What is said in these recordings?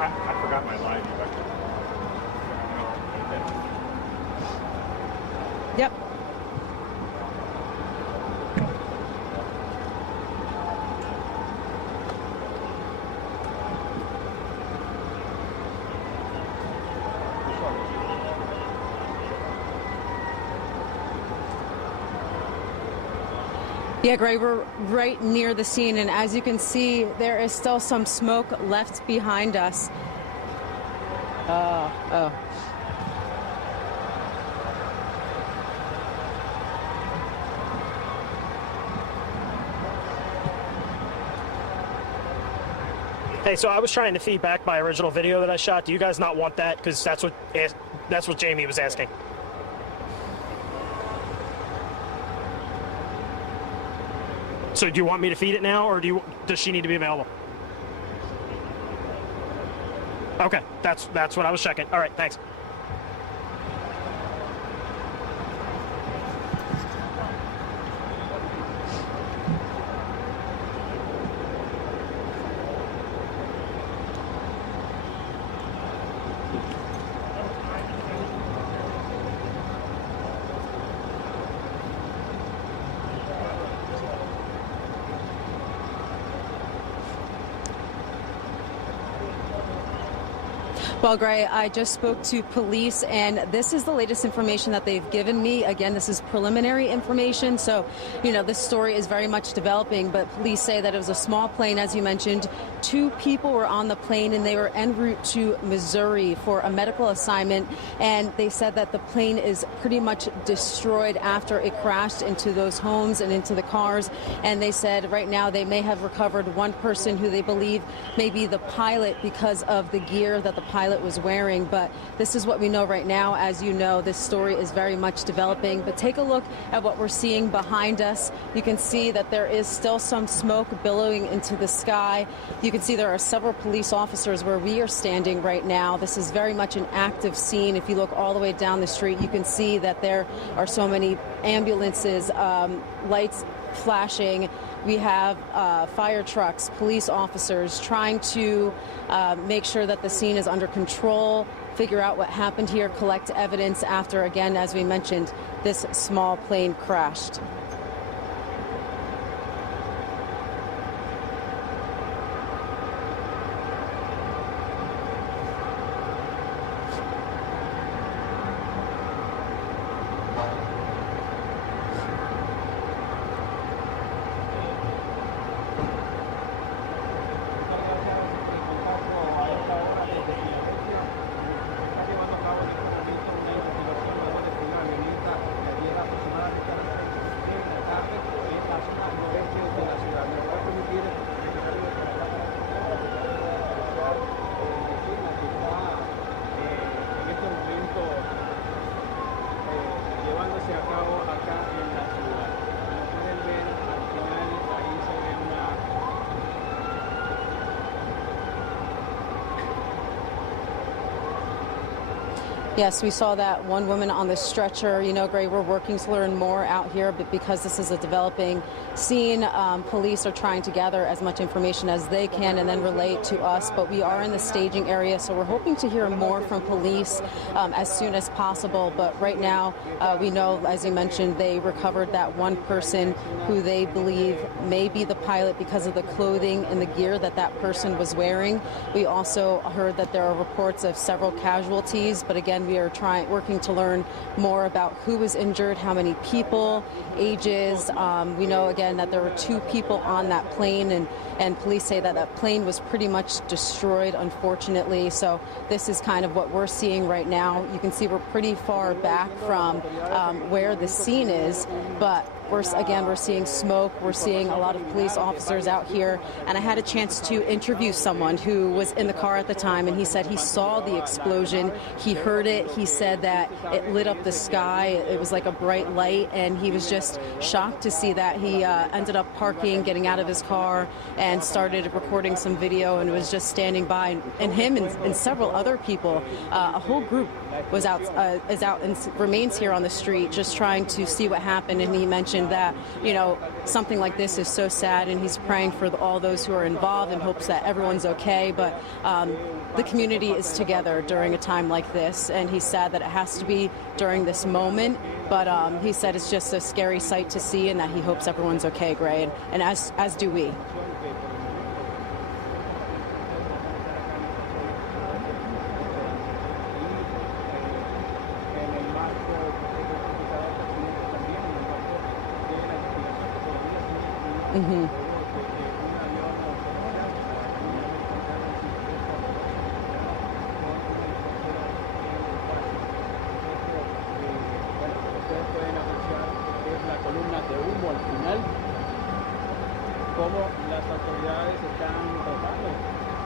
I forgot my line. Yep. Yeah, Greg, we're right near the scene, and as you can see, there is still some smoke left behind us. Oh. Hey, so I was trying to feed back my original video that I shot. Do you guys not want that? Because that's what Jamie was asking. So do you want me to feed it now, or does she need to be available? Okay, that's what I was checking. All right, thanks. Well, Gray, I just spoke to police, and this is the latest information that they've given me. Again, this is preliminary information, so, this story is very much developing, but police say that it was a small plane, as you mentioned. 2 people were on the plane, and they were en route to Missouri for a medical assignment, and they said that the plane is pretty much destroyed after it crashed into those homes and into the cars, and they said right now they may have recovered one person who they believe may be the pilot because of the gear that the pilot was wearing. But this is what we know right now. As you know, this story is very much developing, but take a look at what we're seeing behind us. You can see that there is still some smoke billowing into the sky. You can see there are several police officers where we are standing right now. This is very much an active scene. If you look all the way down the street, you can see that there are so many ambulances, lights flashing. We have fire trucks, police officers trying to make sure that the scene is under control, figure out what happened here, collect evidence after, again, as we mentioned, this small plane crashed. Yes, we saw that one woman on the stretcher. You know, Gray, we're working to learn more out here, but because this is a developing scene, police are trying to gather as much information as they can and then relay it to us. But we are in the staging area, so we're hoping to hear more from police as soon as possible. But right now, we know, as you mentioned, they recovered that one person who they believe may be the pilot because of the clothing and the gear that that person was wearing. We also heard that there are reports of several casualties, but again, we are working to learn more about who was injured, how many people, ages. We know again that there were 2 people on that plane, and police say that that plane was pretty much destroyed, unfortunately. So this is kind of what we're seeing right now. You can see we're pretty far back from where the scene is, but we're seeing smoke. We're seeing a lot of police officers out here, and I had a chance to interview someone who was in the car at the time, and he said he saw the explosion. He heard it. He said that it lit up the sky. It was like a bright light, and he was just shocked to see that. He ended up parking, getting out of his car, and started recording some video, and was just standing by. And him and several other people, a whole group is out and remains here on the street just trying to see what happened. And he mentioned that, you know, something like this is so sad, and he's praying for all those who are involved and hopes that everyone's okay. But the community is together during a time like this, and he's sad that it has to be during this moment. But he said it's just a scary sight to see, and that he hopes everyone's okay, Gray, and as do we. Mm-hmm. Cómo las autoridades están tratando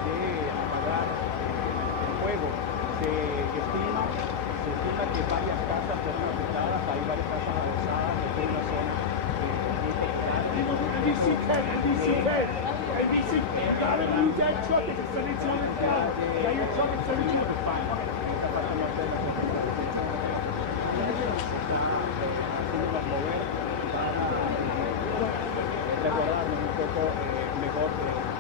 de apagar el fuego. Se estima que varias casas fueron afectadas, hay varias casas adosadas en una zona muy popular. ABC, got a new dead truck. It's a 72 on the ground. Now your truck is 72. Recordarnos un poco mejor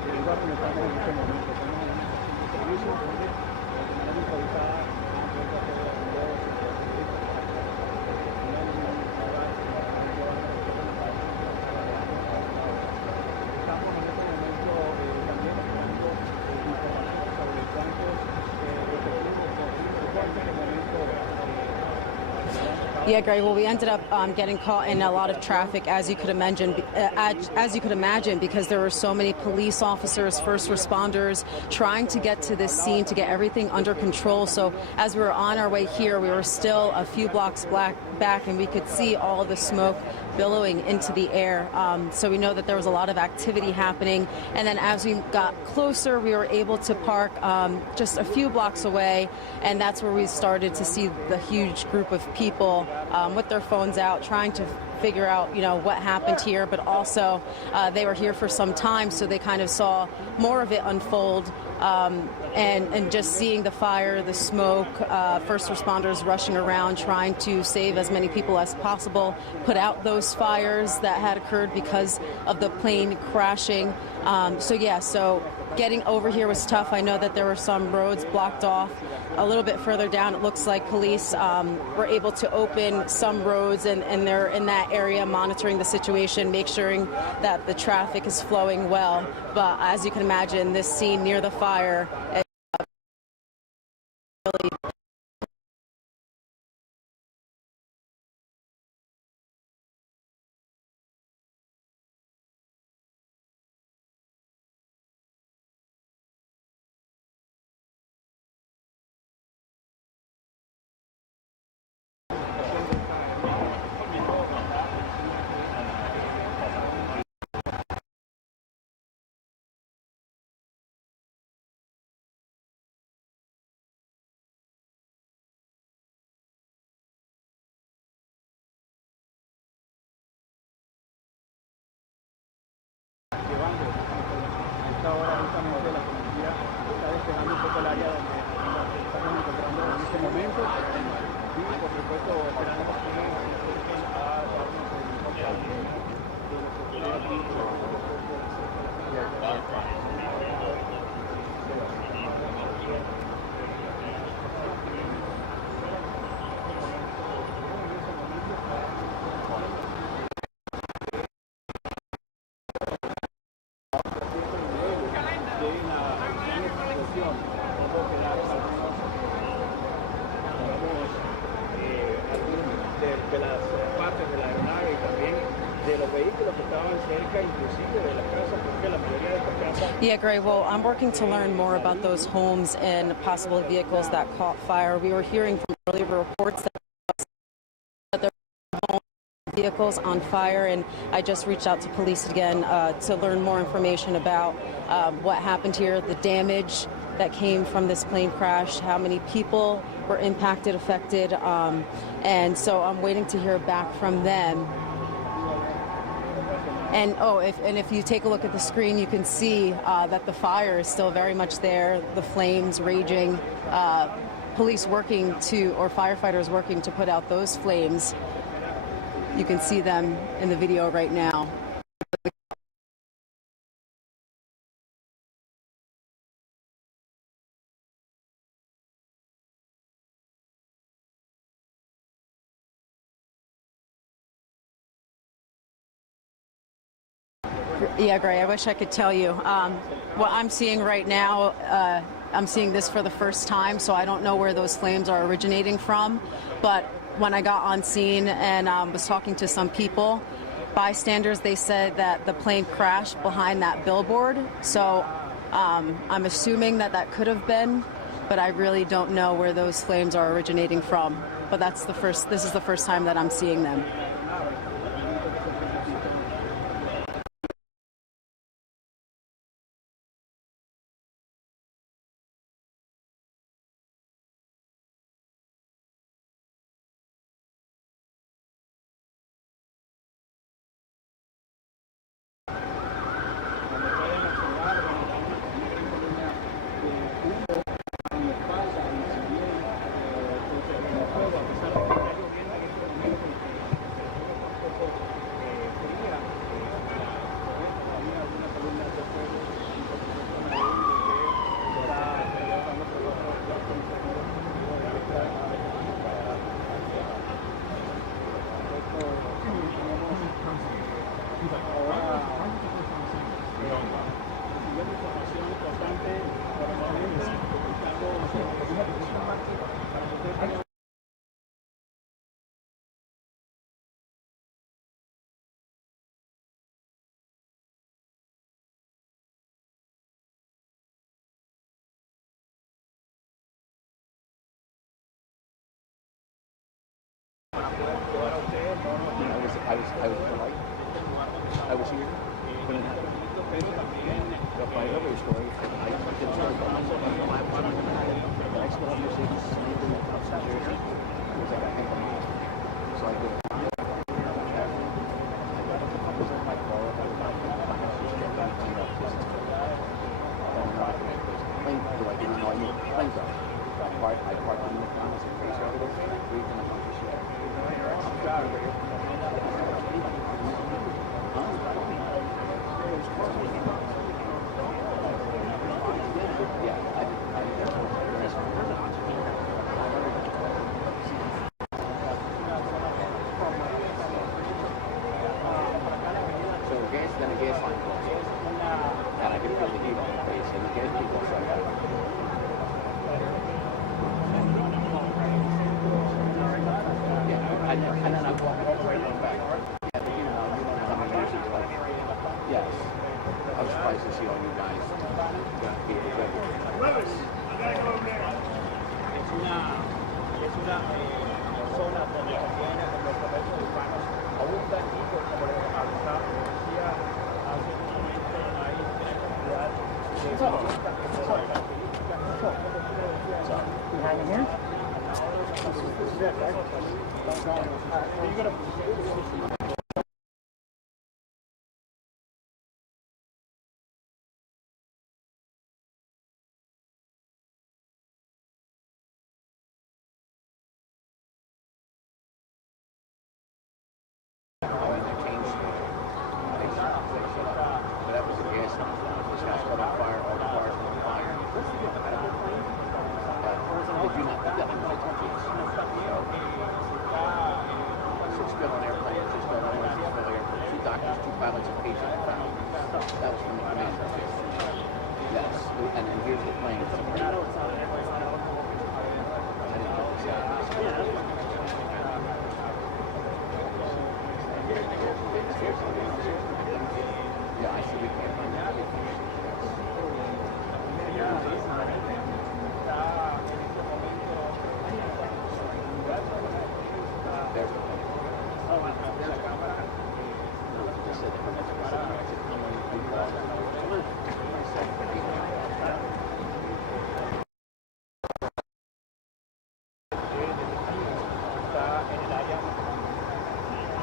el lugar donde estamos en este momento. Estamos en un servicio donde de manera improvisada han puesto a todos los videos estamos en este momento también esperando información sobre cuántos efectivos por este momento. Yeah, Gray. Well, we ended up getting caught in a lot of traffic, as you could imagine, because there were so many police officers, first responders, trying to get to this scene to get everything under control. So as we were on our way here, we were still a few blocks back, and we could see all the smoke billowing into the air. So we know that there was a lot of activity happening. And then as we got closer, we were able to park just a few blocks away, and that's where we started to see the huge group of people with their phones out, trying to figure out, you know, what happened here. But also, they were here for some time, so they kind of saw more of it unfold. And just seeing the fire, the smoke, first responders rushing around trying to save as many people as possible, put out those fires that had occurred because of the plane crashing. So getting over here was tough. I know that there were some roads blocked off. A little bit further down, it looks like police were able to open some roads, and they're in that area monitoring the situation, make sure that the traffic is flowing well. But as you can imagine, this scene near the fire is really llevando a esta hora justamente la policía está despejando un poco el área donde estamos encontrando en este momento. supuesto, esperando que se acerquen a darnos el reportaje de lo que ocurrió aquí. De las partes de la aeronave y también de los vehículos que estaban cerca, inclusive de la casa, porque la mayoría de estas casas. Yeah, Gray. Well, I'm working to learn more about those homes and possible vehicles that caught fire. We were hearing from earlier reports that there were vehicles on fire, and I just reached out to police again to learn more information about what happened here, the damage that came from this plane crash, how many people were impacted, affected, and so I'm waiting to hear back from them. And if you take a look at the screen, you can see that the fire is still very much there, the flames raging, police working to, or firefighters working to put out those flames. You can see them in the video right now. Yeah, Gray, I wish I could tell you. What I'm seeing right now, I'm seeing this for the first time, so I don't know where those flames are originating from. But when I got on scene and was talking to some people, bystanders, they said that the plane crashed behind that billboard. So I'm assuming that that could have been, but I really don't know where those flames are originating from. But this is the first time that I'm seeing them. I was polite. I was here when it happened. But my other story, I didn't start by myself. The next one up was sleeping outside Jersey. It was like a half a mile. So I did. I was in my car. I was out in my house. Just kept on cleaning up. Plane, like, you know, I knew planes are. I parked in the McDonald's and face over there. Breathing a bunch of shit. I'm sorry. Then a gas line goes in, and I can feel the heat on my face, and the gas people start out. Yeah, and then I walk right back. Yeah, you know how many years it's like. Yes, I was surprised to see all you guys be together. Es una zona donde también los comercios urbanos abundan y como decía hace un momento hay gran cantidad de turistas que se van a características. And here's the plane. Yeah, I see we can't find that. There's the plane.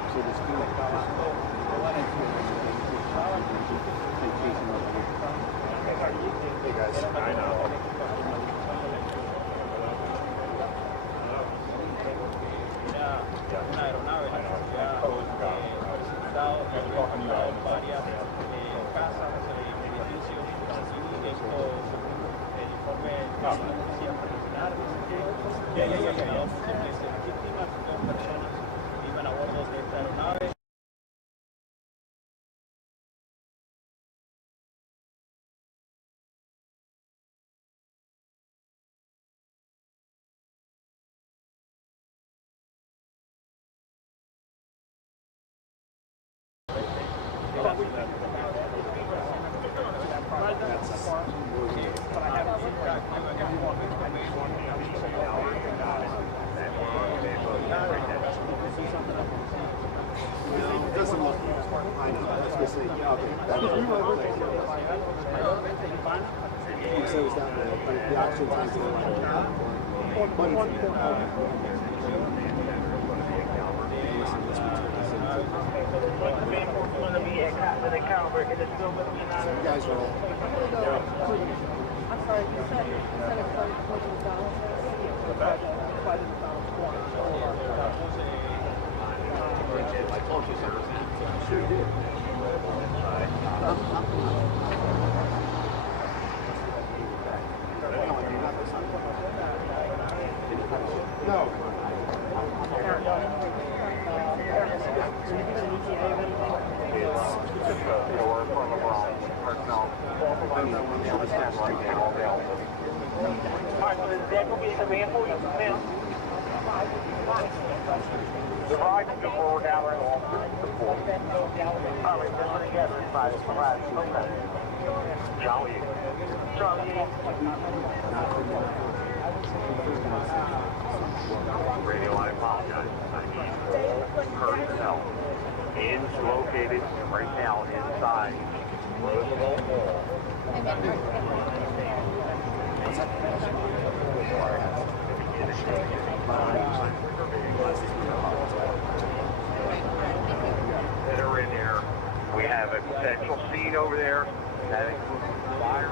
So this Hey guys, I know. Una aeronave había presentado varias casas, edificios, y esto, el informe decía preliminar, que haya llegado múltiples víctimas, 2 personas iban a bordo de esta aeronave. It doesn't look. I know. I was gonna say, yeah, okay. That was you said it was down the actual times of you guys are all. I'm sorry, you said it's I told you, sir. Sure did. No. The ride can go forward down there and walk through. All right, then together inside is right. Okay. Jolly. Radio, I apologize. I need personnel is located right now inside Roosevelt Mall. That are in there. We have a potential scene over there. That includes fire.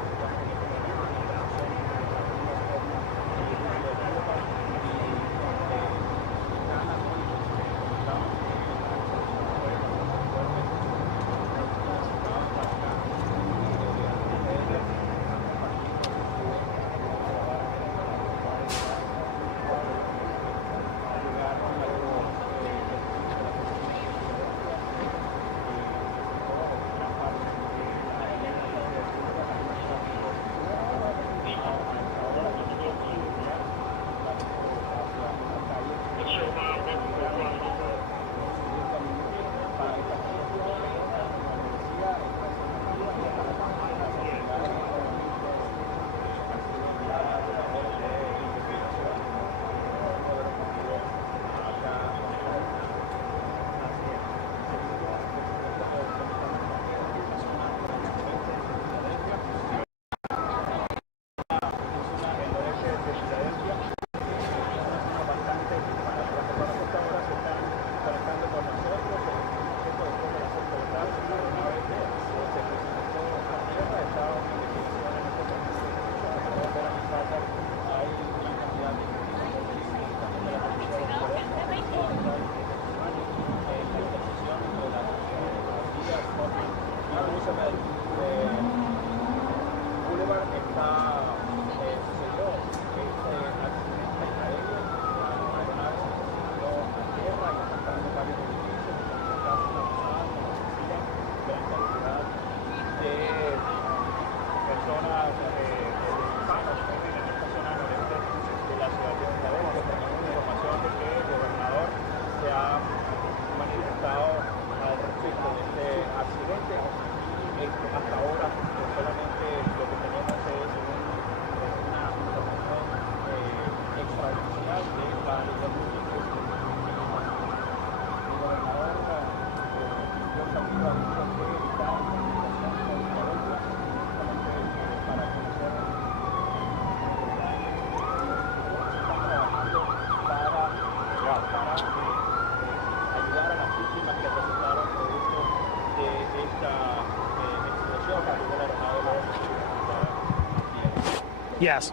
Yes.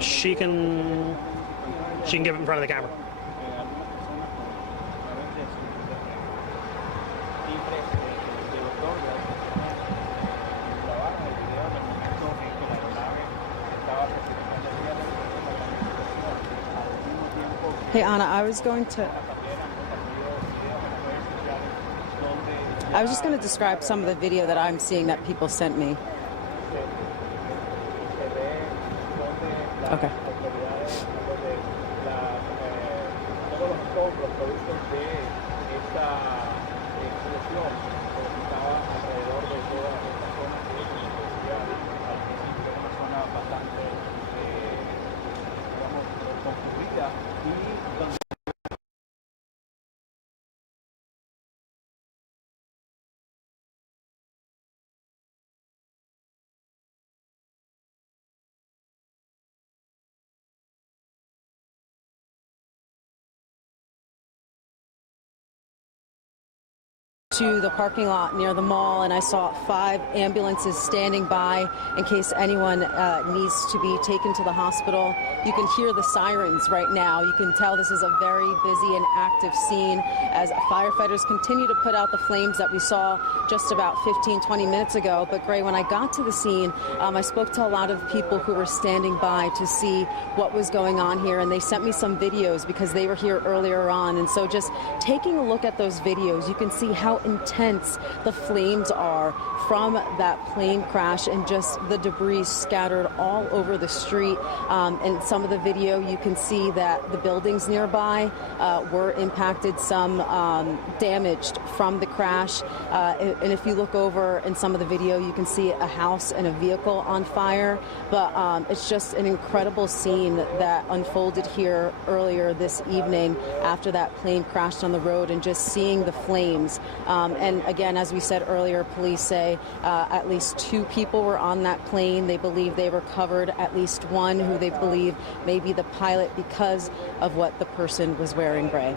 She can give it in front of the camera. Hey, Anna, I was just going to describe some of the video that I'm seeing that people sent me. Okay. To the parking lot near the mall, and I saw 5 ambulances standing by in case anyone needs to be taken to the hospital. You can hear the sirens right now. You can tell this is a very busy and active scene as firefighters continue to put out the flames that we saw just about 15-20 minutes ago. But Gray, when I got to the scene, I spoke to a lot of people who were standing by to see what was going on here, and they sent me some videos because they were here earlier on. And so just taking a look at those videos, you can see how intense the flames are from that plane crash and just the debris scattered all over the street. In some of the video, you can see that the buildings nearby were impacted, some damaged from the crash. And if you look over in some of the video, you can see a house and a vehicle on fire. But it's just an incredible scene that unfolded here earlier this evening after that plane crashed on the road, and just seeing the flames. And again, as we said earlier, police say at least 2 people were on that plane. They believe they recovered at least 1 who they believe may be the pilot because of what the person was wearing, Gray.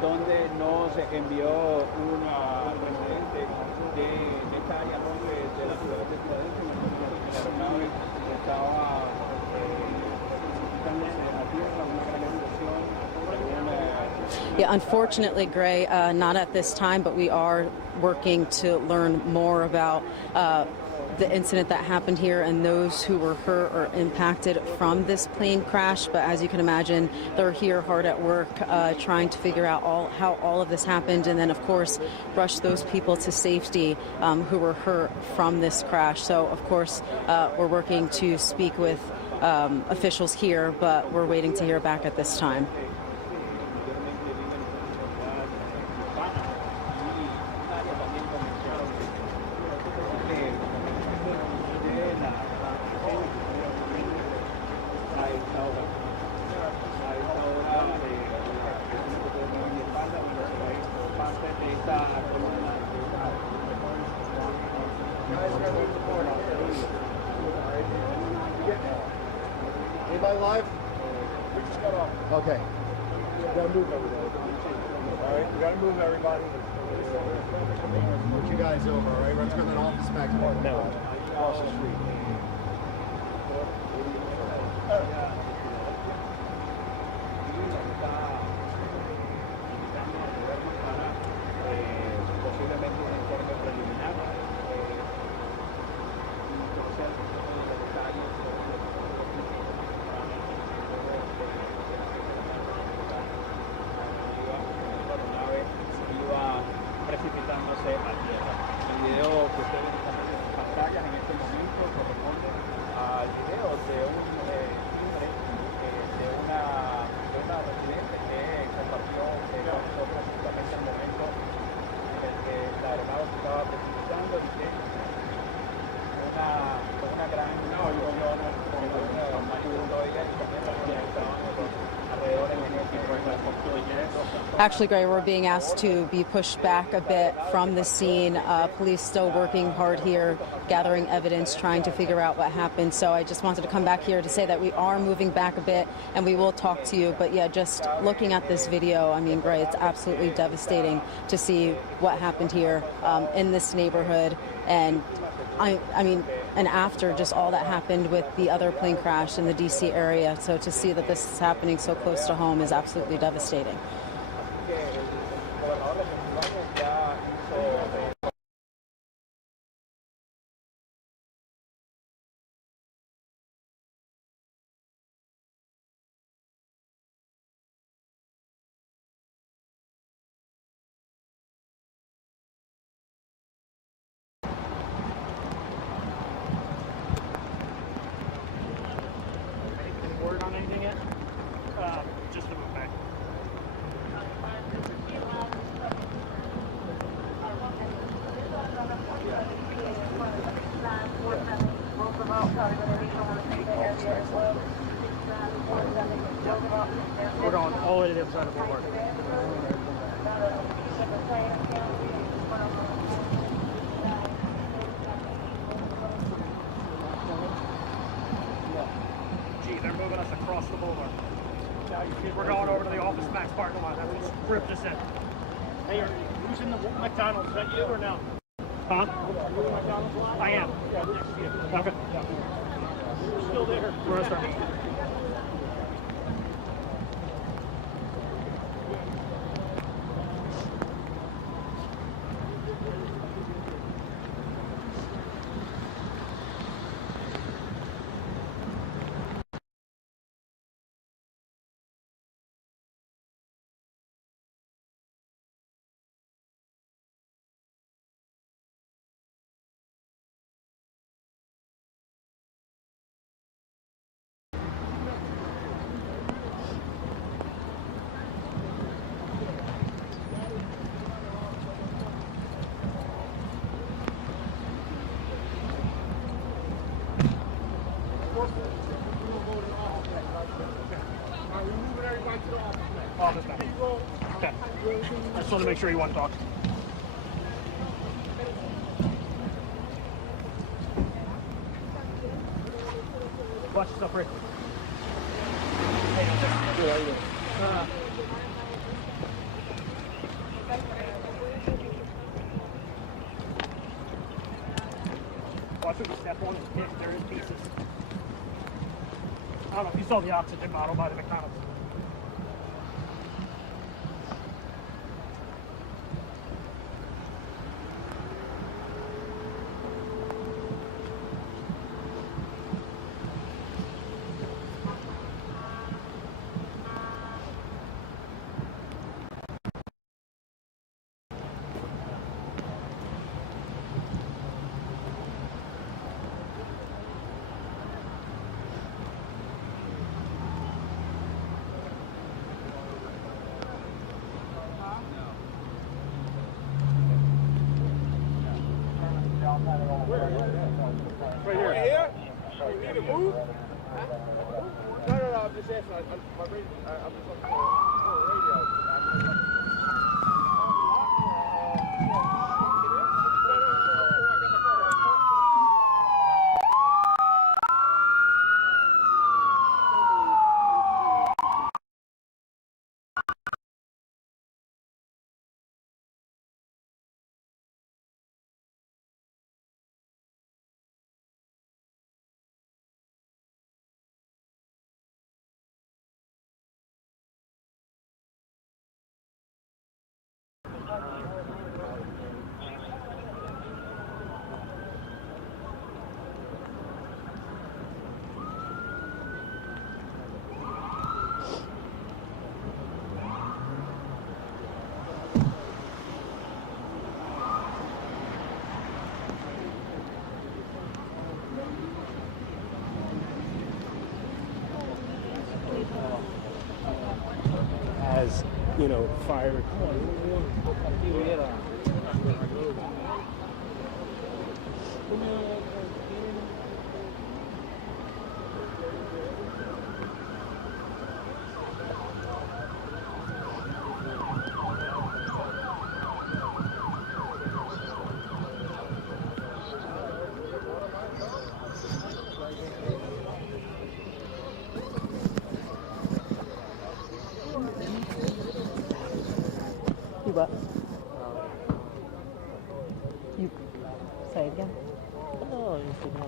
Donde nos envió un residente de esta área de la ciudad de Filadelfia, la aeronave estaba precipitándose a tierra, una gran explosión. Yeah, unfortunately, Gray, not at this time, but we are working to learn more about the incident that happened here and those who were hurt or impacted from this plane crash. But as you can imagine, they're here hard at work trying to figure out how all of this happened, and then, of course, rush those people to safety who were hurt from this crash. So, of course, we're working to speak with officials here, but we're waiting to hear back at this time. Anybody live? We just got off. Okay. We gotta move everybody. All right, we gotta move everybody. Put you guys over, all right? Let's go to that office back there. No. Across the street. precipitándose a tierra. El video que ustedes están viendo en sus pantallas en este momento corresponde al video de un timbre de una residente que Actually, Gray, we're being asked to be pushed back a bit from the scene. Police still working hard here, gathering evidence, trying to figure out what happened. So I just wanted to come back here to say that we are moving back a bit, and we will talk to you. But yeah, just looking at this video, I mean, Gray, it's absolutely devastating to see what happened here in this neighborhood. And I mean, and after just all that happened with the other plane crash in the D.C. area. So to see that this is happening so close to home is absolutely devastating. Word on anything yet? Just to move back. We're going all the way to the other side of the boulevard. Gee, they're moving us across the boulevard. We're going over to the Office Max parking lot. That's what Rip just said. Hey, who's in the McDonald's? Is that you or no? Huh? I am. Okay. We're still there. We're gonna start. Office back. Okay. I just want to make sure you want to talk. Watch yourself, Rick. Watch what you step on and hit. They're in pieces. I don't know if you saw the oxygen model by the McDonald's. Right here? You need to move? No, I'm just asking. I'm just looking for a radio. As you know, fire. Say it again. No, you said no.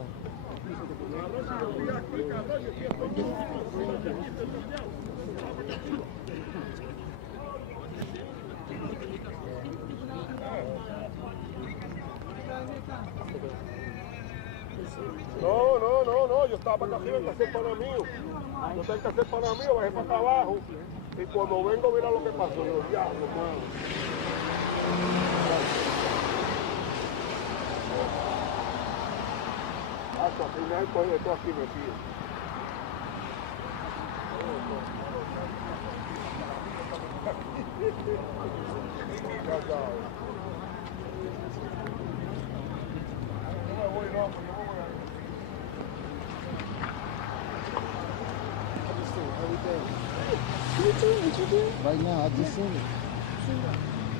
No, yo estaba para acá arriba, el cassette pana mío. Yo tengo el cassette pana mío, bajé para acá abajo. Y cuando vengo, mira lo que pasó. Yo, diablo, mano. Hasta al final, pues, de todo aquí metido. Right now, I just seen it.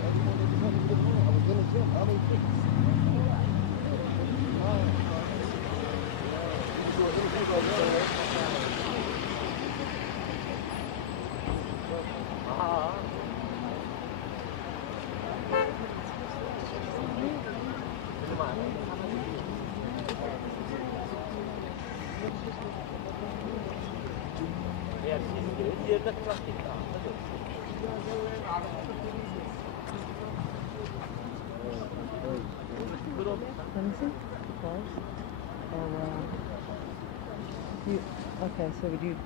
Everyone that come into the room, I was in the gym. How many picks? Let me see. Close. Oh wow. Okay, so would you do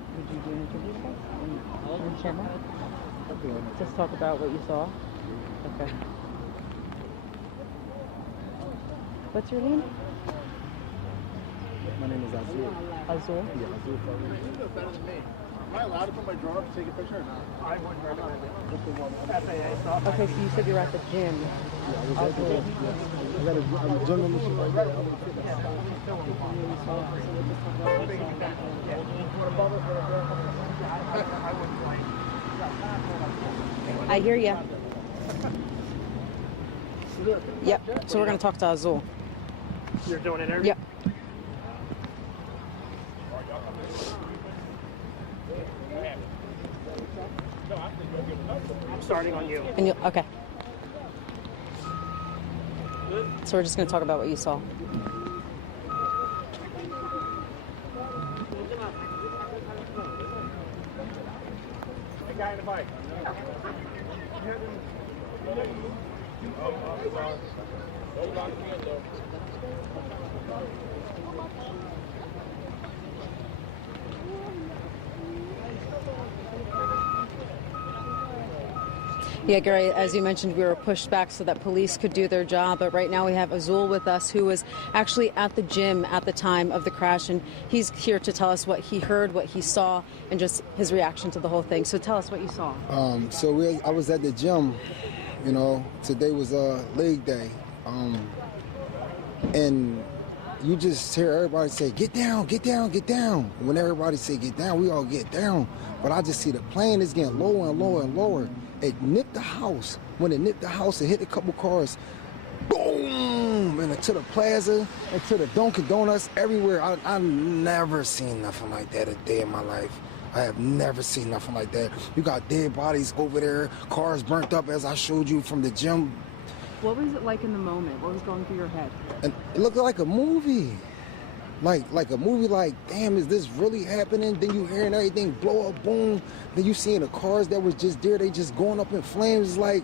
an interview with us on camera? Just talk about what you saw? Okay. What's your name? My name is Azul. Azul? Yeah, Azul. Better than me. Am I allowed to put my drone up to take a picture or not? I wouldn't recommend it. FAA stuff. Okay, so you said you were at the gym. Yeah, I was at the gym. Yeah. I got a gym membership right there. I hear you. Yep. So we're going to talk to Azul. You're doing an interview? Yep. I'm starting on you. And you okay. So we're just going to talk about what you saw. The guy in the bike. Yeah, Gary, as you mentioned, we were pushed back so that police could do their job. But right now we have Azul with us, who was actually at the gym at the time of the crash. And he's here to tell us what he heard, what he saw, and just his reaction to the whole thing. So tell us what you saw. I was at the gym. You know, today was leg day. And you just hear everybody say, get down, get down, get down. And when everybody say get down, we all get down. But I just see the plane is getting lower and lower and lower. It nipped the house. When it nipped the house, it hit a couple cars. Boom! And to the plaza, and to the Dunkin' Donuts, everywhere. I never seen nothing like that a day in my life. I have never seen nothing like that. You got dead bodies over there, cars burnt up as I showed you from the gym. What was it like in the moment? What was going through your head? And it looked like a movie. Like a movie, like, damn, is this really happening? Then you hearing everything blow up, boom. Then you seeing the cars that was just there, they just going up in flames. Like,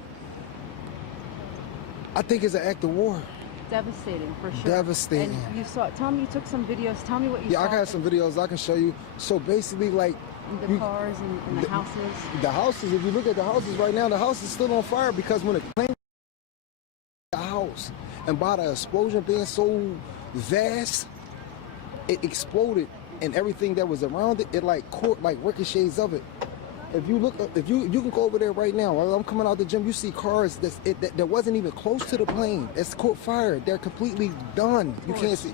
I think it's an act of war. Devastating, for sure. Devastating. And you saw, tell me, you took some videos. Tell me what you saw. Yeah, I got some videos I can show you. So basically, like, The cars and the houses. The houses, if you look at the houses right now, the house is still on fire because when it claimed the house, and by the explosion being so vast, it exploded, and everything that was around it, it like caught like ricochets of it. If you look, if you can go over there right now. While I'm coming out the gym, you see cars that wasn't even close to the plane. It's caught fire. They're completely done. You can't see.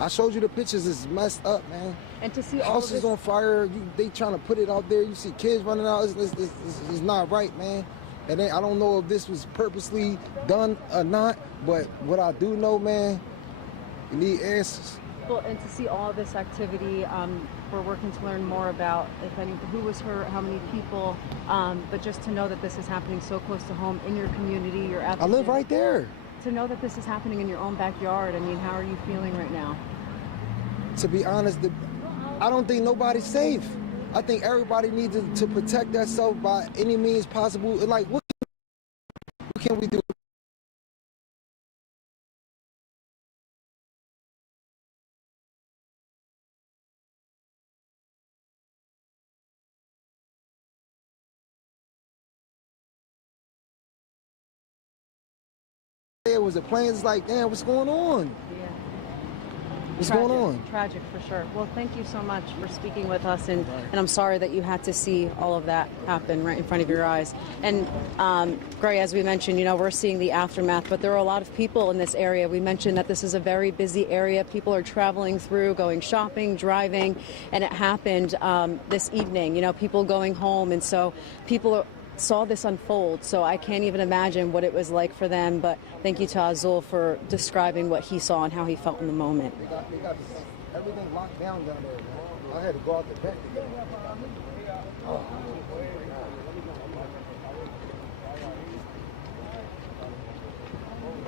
I showed you the pictures. It's messed up, man. And to see all houses on fire. They trying to put it out there. You see kids running out. It's not right, man. And then I don't know if this was purposely done or not. But what I do know, man, you need answers. Well, and to see all this activity, we're working to learn more about who was hurt, how many people, but just to know that this is happening so close to home in your community, you're at. I live right there. to know that this is happening in your own backyard, I mean, how are you feeling right now? To be honest, I don't think nobody's safe. I think everybody needs to protect themselves by any means possible. Like, what can we do? It was a plane. It's like, damn, what's going on? Yeah. What's going on? Tragic for sure. Well, thank you so much for speaking with us, and I'm sorry that you had to see all of that happen right in front of your eyes. And Gray, as we mentioned, we're seeing the aftermath, but there are a lot of people in this area. We mentioned that this is a very busy area. People are traveling through, going shopping, driving, and it happened this evening. People going home, and so people saw this unfold, so I can't even imagine what it was like for them. But thank you to Azul for describing what he saw and how he felt in the moment. They got everything locked down down there, man. I had to go out the back to get it. Oh.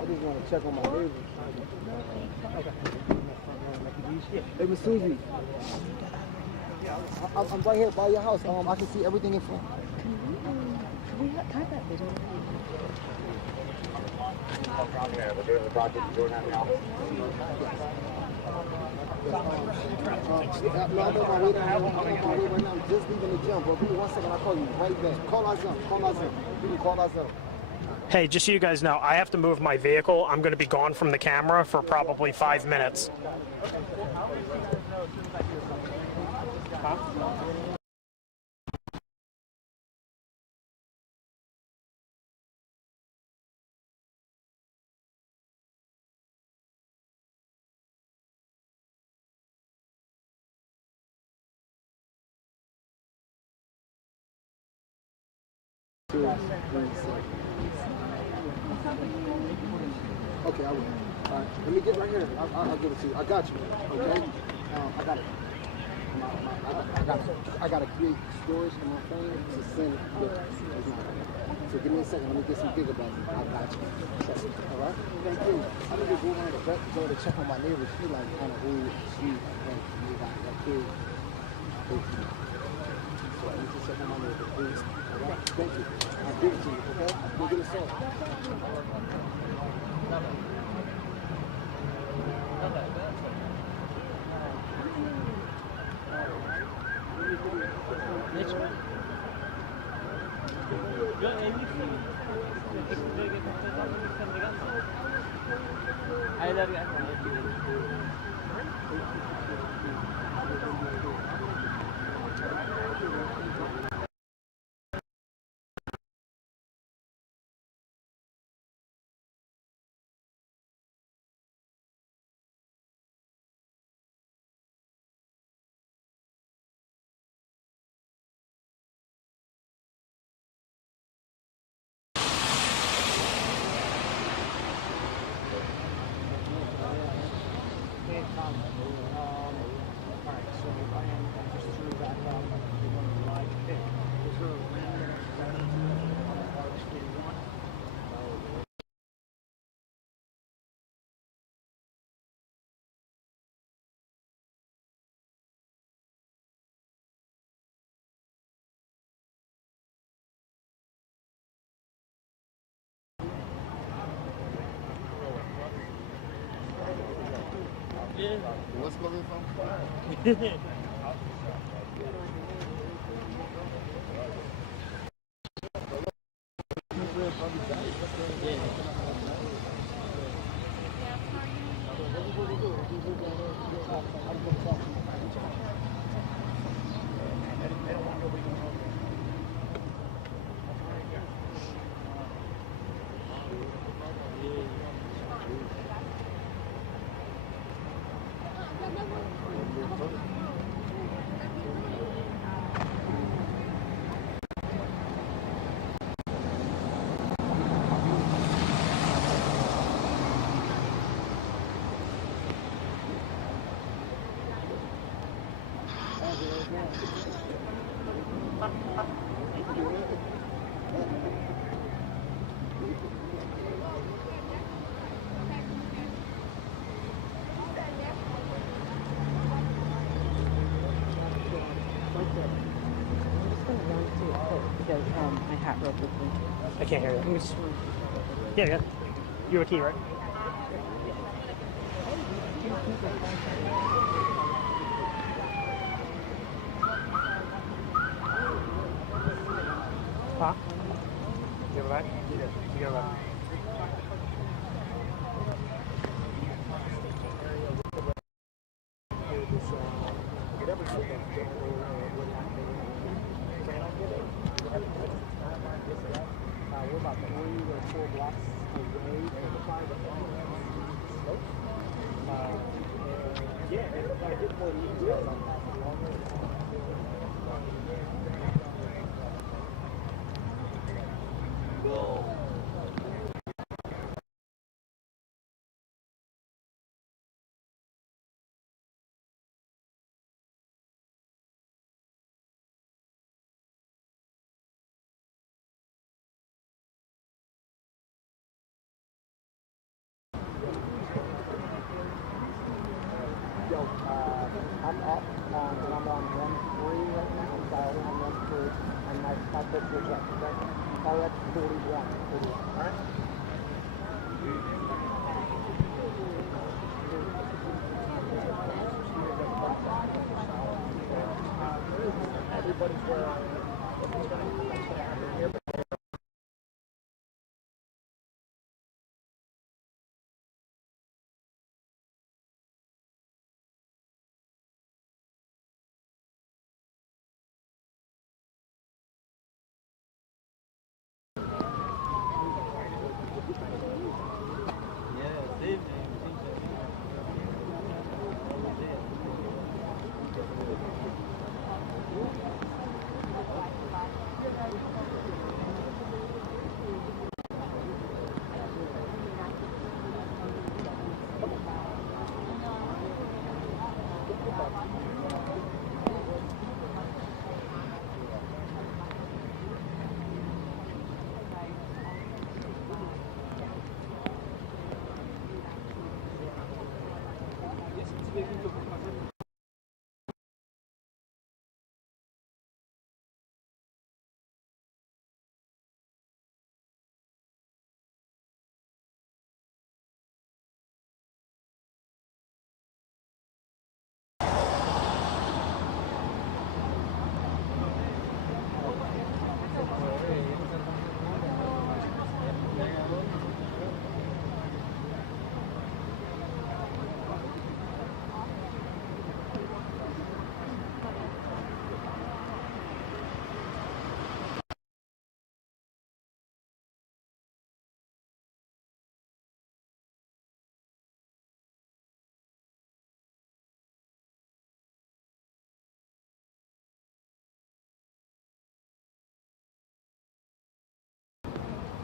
I just want to check on my neighbors. Hey, Miss Susie. I'm right here by your house. I can see everything in front. Can we have that video? We're doing the project, doing that now. I'm just leaving the gym, bro. Give me 1 second. I'll call you right back. Call us up. Give me call us up. Hey, just so you guys know, I have to move my vehicle. I'm going to be gone from the camera for probably 5 minutes. Okay, I will. All right, let me get right here. I'll give it to you. I got you. Okay, I got it. I got to create storage in my phone to send it. So give me a second. Let me get some gigabytes. I got you. All right. Thank you. I'm gonna go around the back to go to check on my neighbor. She like kind of old. She got that kid. So I need to check on my neighbor, please. All right. Thank you. I'll give it to you. Okay. Go get it solved. What's going on? hat real quickly. I can't hear you. Let me just- Yeah. You have a key, right? Huh? You have it back? You did. You got it back. We're about 3 or 4 blocks away from the fire, but yeah, it's like it's more easy as I'm passing longer. Yo, I'm up and I'm on run 3 right now. I'm dialed in on run 3 and my picture is up. RX 41. Alright? Everybody's where I am. What's gonna happen here?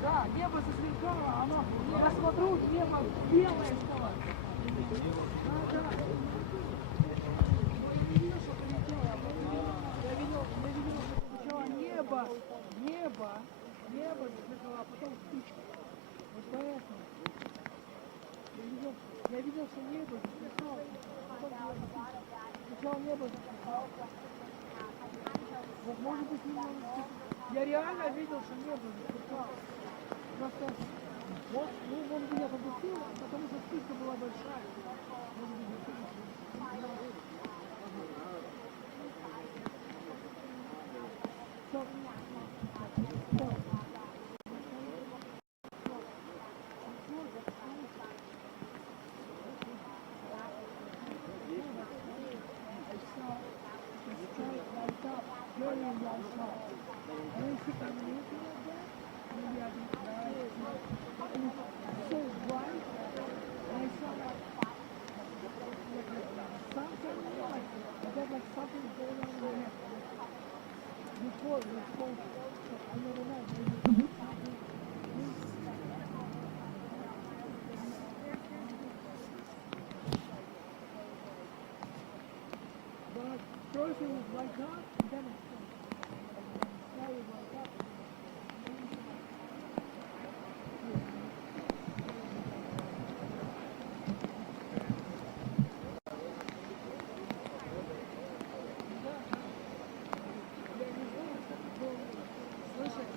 Да, небо засветло, оно, я смотрю, небо белое стало. Да, да. Я не видел, что полетело, я видел, что сначала небо засветло, а потом птичка. Вот поэтому. Я видел, что небо засветло, а потом сначала небо засветло. Вот может быть немного. Я реально видел, что небо засветло. Просто вот, вон меня подустило, потому что вспышка была большая. Может быть, first it was like that, and then it now it was like that. Слышать,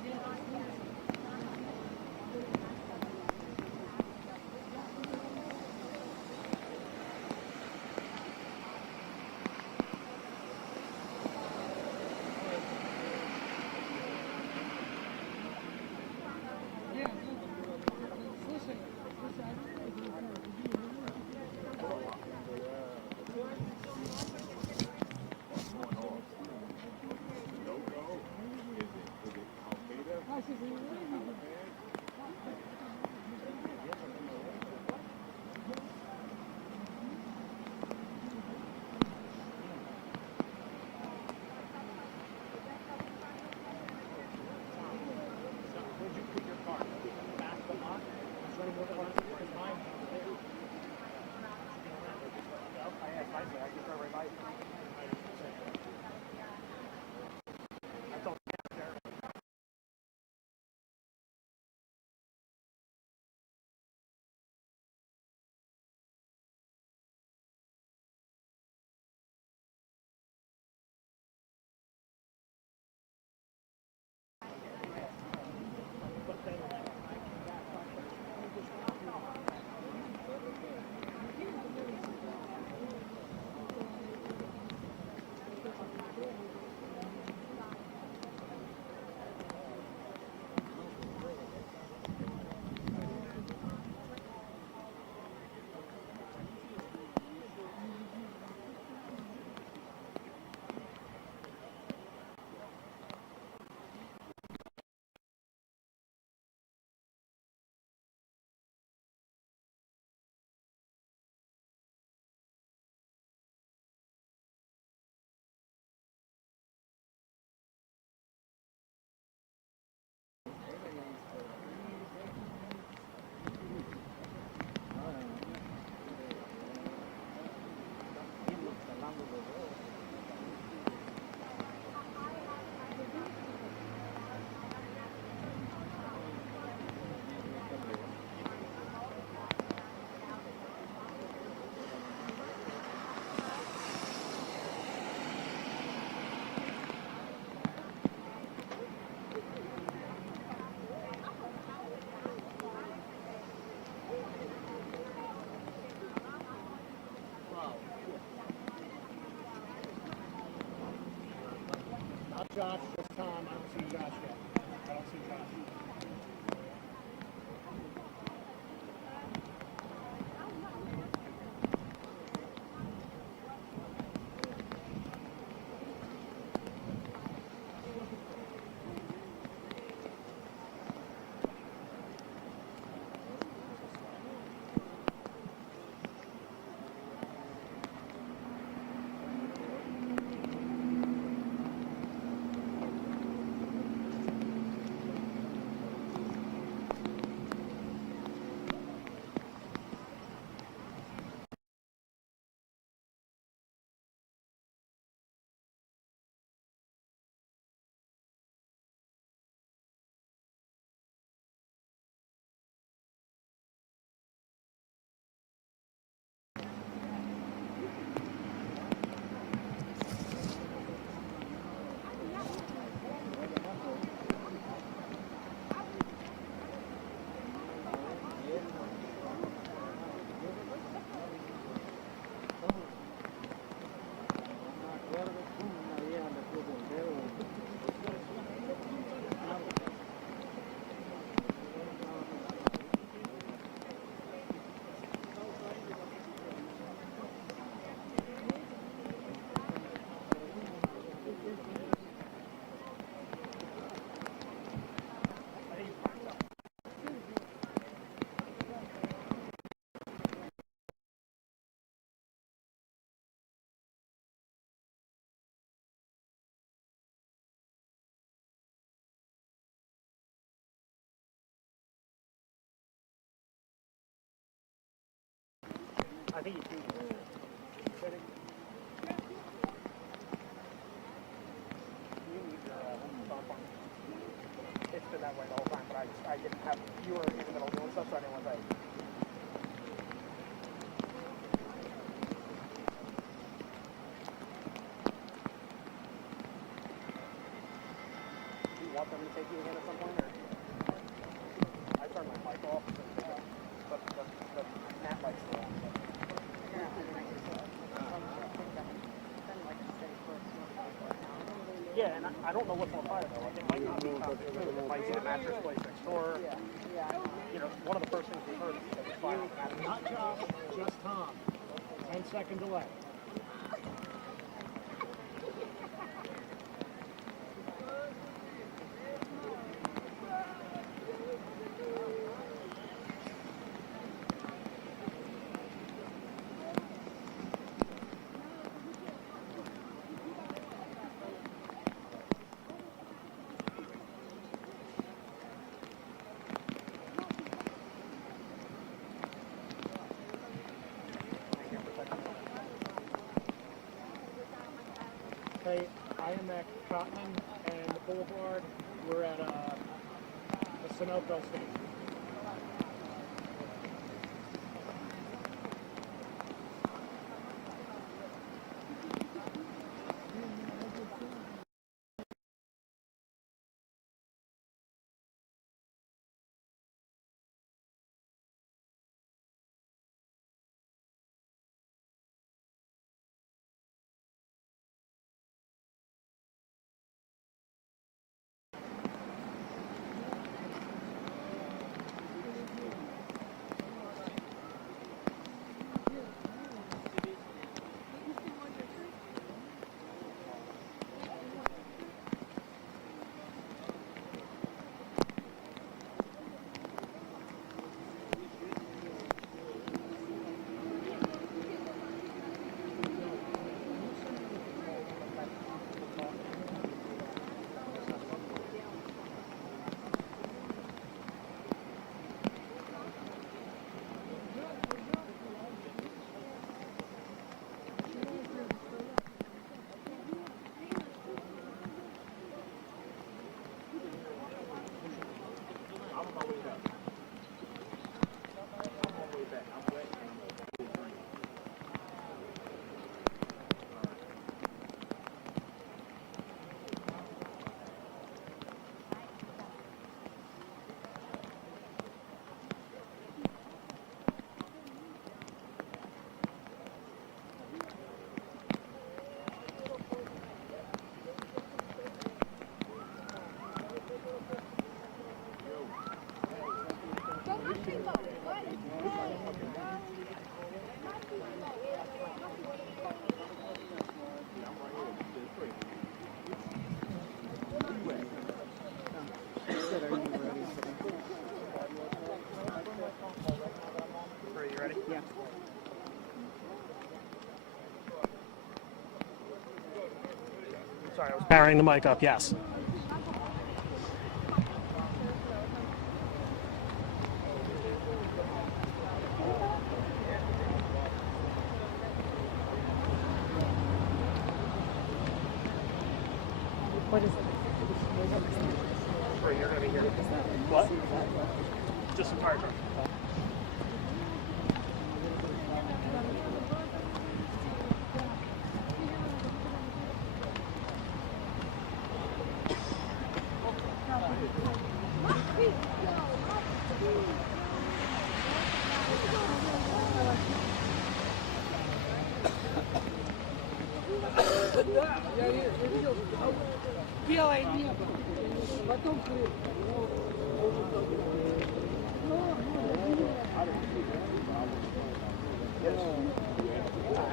I don't see Josh yet. I don't see Josh. I think you do. It's been that way the whole time, but I didn't have, you were in the middle doing stuff, so I didn't want to say. Do you want them to take you again at some point, or? I turned my mic off, but Matt likes it. Yeah, and I don't know what's on fire though. Like, it might not be food. It might be the mattress place next door. You know, one of the first things we heard is that there's fire on the mattress. Not Josh, just Tom. 10-second delay. Hey, I am at Cotman and Boulevard. We're at the Sunoco station. Sorry, I was powering the mic up, yes. What is it? Right, you're going to be here. What? Just some fire truck.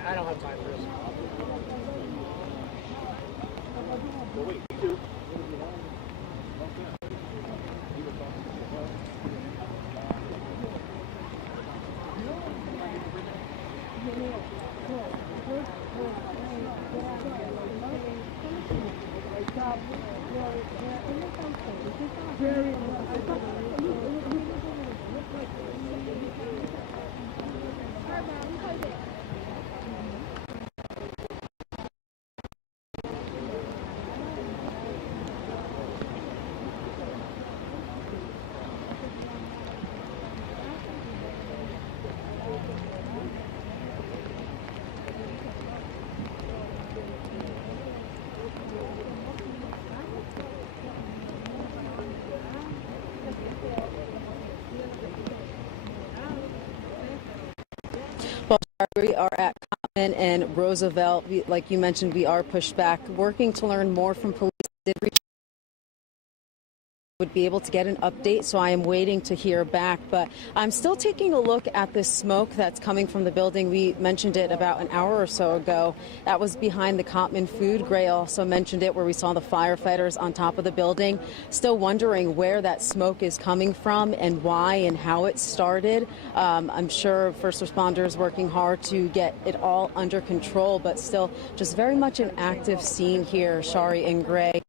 I don't have time for this. We are at Common and Roosevelt. Like you mentioned, we are pushed back, working to learn more from police. Did reach would be able to get an update, so I am waiting to hear back. But I'm still taking a look at this smoke that's coming from the building. We mentioned it about an hour or so ago. That was behind the Cotman food. Gray also mentioned it, where we saw the firefighters on top of the building. Still wondering where that smoke is coming from and why and how it started. I'm sure first responders working hard to get it all under control, but still just very much an active scene here, Shari and Gray.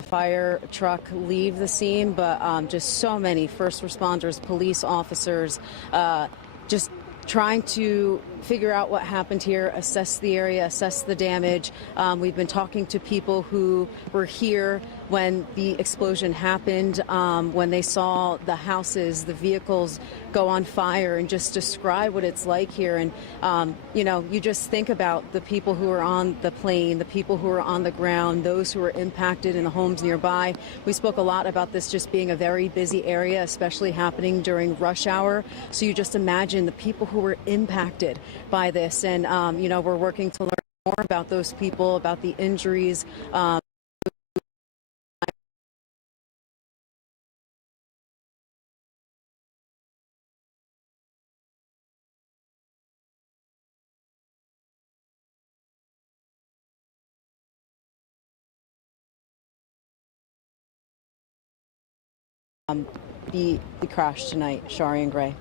A fire truck leave the scene, but just so many first responders, police officers, just trying to figure out what happened here, assess the area, assess the damage. We've been talking to people who were here when the explosion happened, when they saw the houses, the vehicles go on fire, and just describe what it's like here. And, you know, you just think about the people who are on the plane, the people who are on the ground, those who are impacted in the homes nearby. We spoke a lot about this just being a very busy area, especially happening during rush hour. So you just imagine the people who were impacted by this. And, you know, we're working to learn more about those people, about the injuries. The crash tonight, Shari and Gray.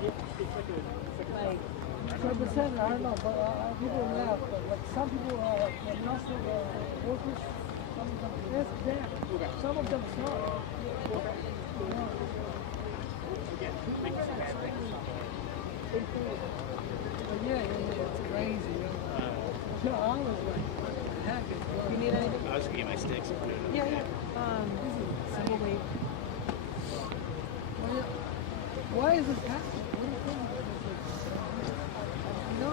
100%, I don't know, but people laugh. But like some people, when lost workers, some of them, yes, there. Some of them saw. Yeah, it's crazy. So I was like, what the heck is going on? You need anything? I was gonna get my sticks. Yeah, yeah. Single weight. Why is this happening? What do you think? No.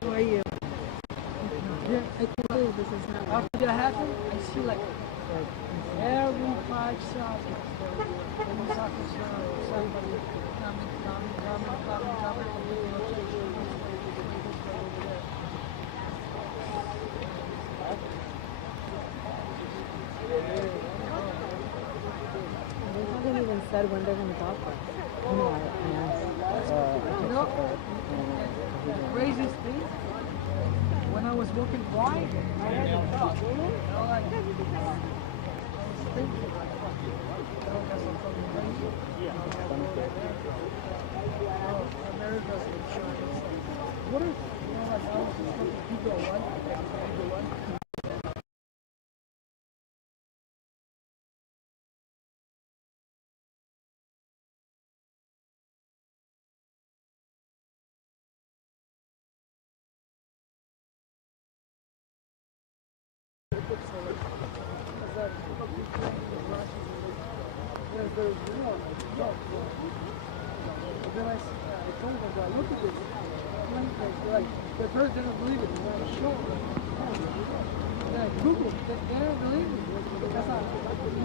How are you? Yeah, I can't believe this is happening. After that happened, I see like every 5 seconds, every soccer somebody coming. They haven't even said when they're going to talk. No, I asked. You know, the craziest thing, when I was walking by, I had a thought. I was like, I was thinking, that's something crazy. America's insurance. What if, like, I was just looking at people one. Then I told them, look at this. Like, the first didn't believe it. When I showed them. Yeah, Google, they didn't believe it. That's not,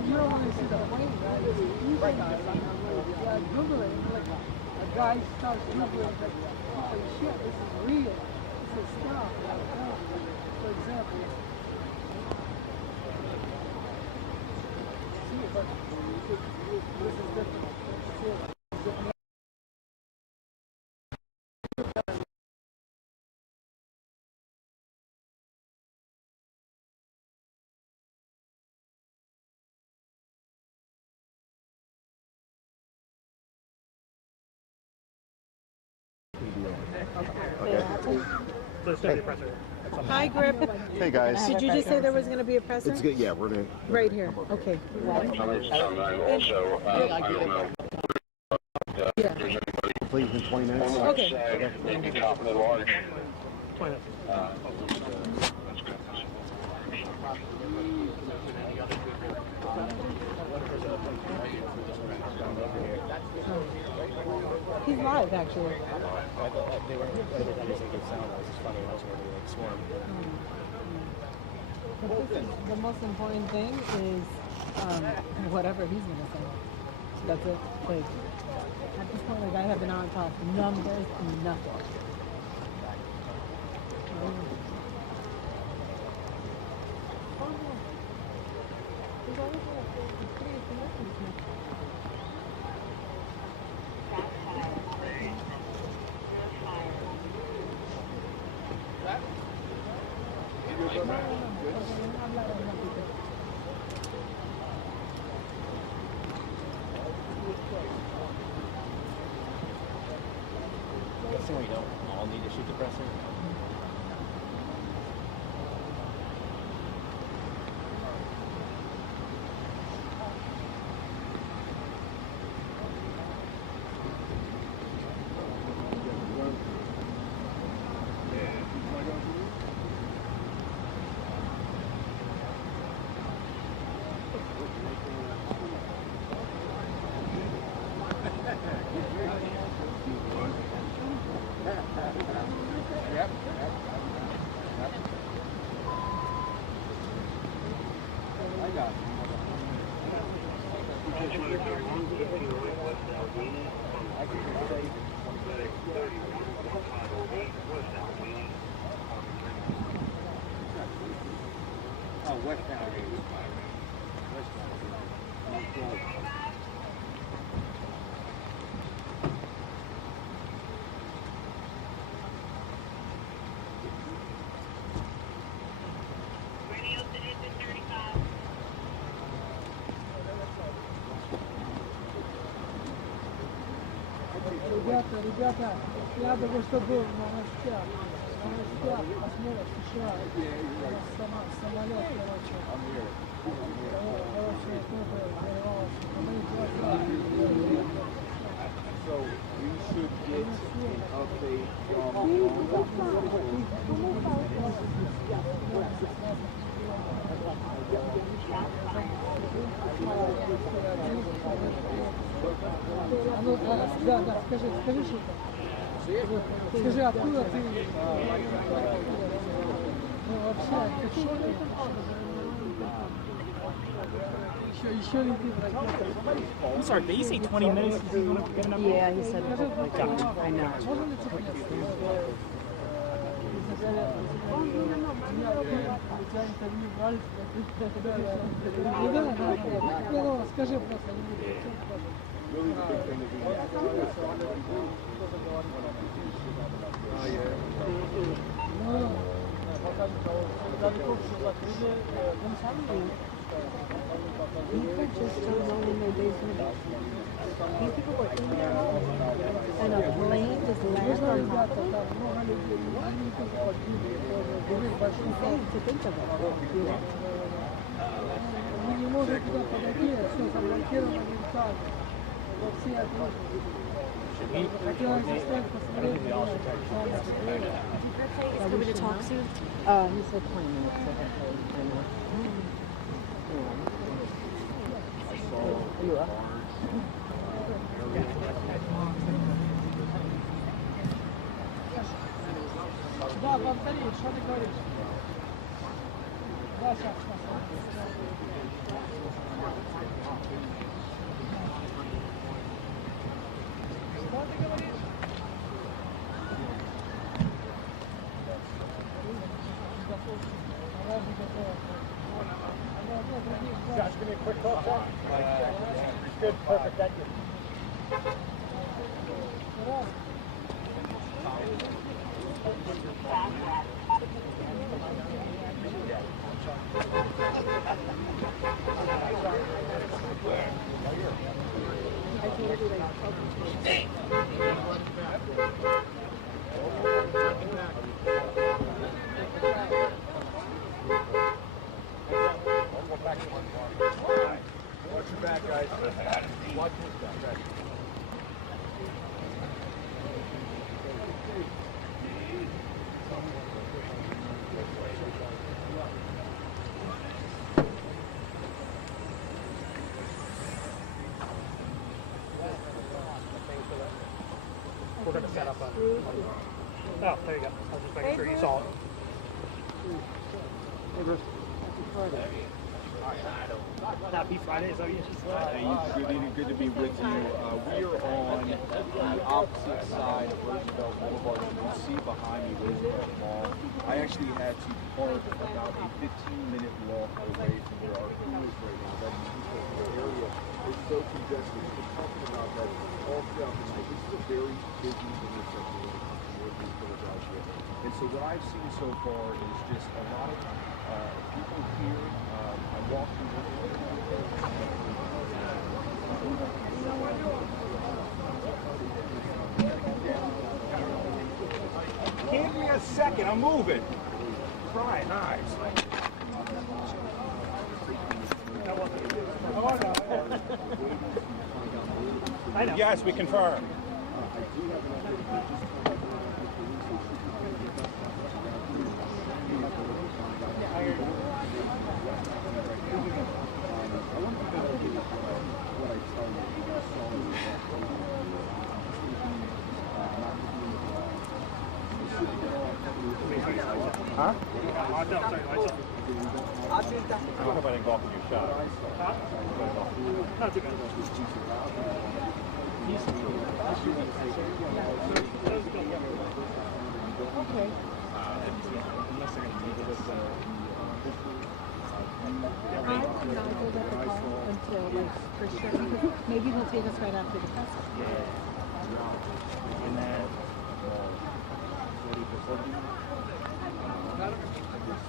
you don't want to see the plane, right? Yeah, Google it. Like, a guy starts Googling, like, holy shit, this is real. This is stuff. For example, see, but this is different. Hi, Grip. Hey guys. Did you just say there was going to be a presser? It's good. Yeah, we're gonna. Right here. Okay. Please in 20 minutes. Okay. He's live, actually. They were good sound. It was just funny watching everybody like swarm. The most important thing is whatever he's going to say. That's it. Like, at this point, like, I have been on top numbers and nothing. Guessing we don't all need to shoot the presser. Ребята, надо бы, чтобы был на новостях, посмотрят США, самолет, короче, So we should get an update Да, скажи что-то. Скажи, откуда ты? Ну, вообще, ты в шоке? Еще летит ракета. I'm sorry, did you say 20 minutes? Is he gonna get enough? Yeah, he said I know. Ну, скажи просто. really the big thing People just don't know when their day's going to be. These people were in their home, and a plane just landed on top of them. It's insane to think of it. You know? Мы не можем туда подойти, все заблокировано ментально. Во все ответы. Хотелось заставить посмотреть. Is coming to talk soon? He said 20 minutes. I know. You are? Да, повтори, что ты говоришь? Да, сейчас. Что ты говоришь? Josh, give me a quick call. Good, perfect, thank you. Watch your back, guys. Watch this back. We're going to set up a... Oh, there you go. I was just making sure you saw it. Happy Friday, is that what you just said? Good to be with you. We are on the opposite side of Roosevelt Boulevard. You can see behind me Roosevelt Mall. I actually had to park about a 15-minute walk away from where our crew is right now. That area is so congested. We've been talking about that all throughout the night. This is a very busy intersection in Northeast Philadelphia. And so what I've seen so far is just a lot of people here. I walked through Give me a second, I'm moving. Try, nice. I know. Yes, we confirm. Huh? I don't know if I didn't go off in your shot. Huh? Not too bad. Okay. I will not hold up the call until, like, for sure, because maybe he'll take us right after the press. And then,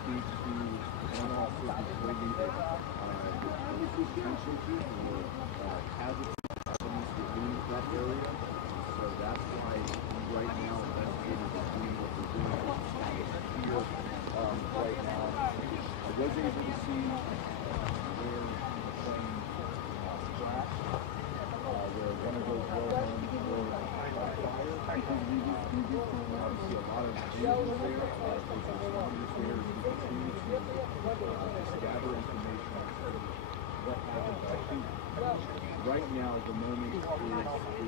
speak to one officer who told me that this is casualties or casualties that leave that area. So that's gather information on what happened. I think right now the moment is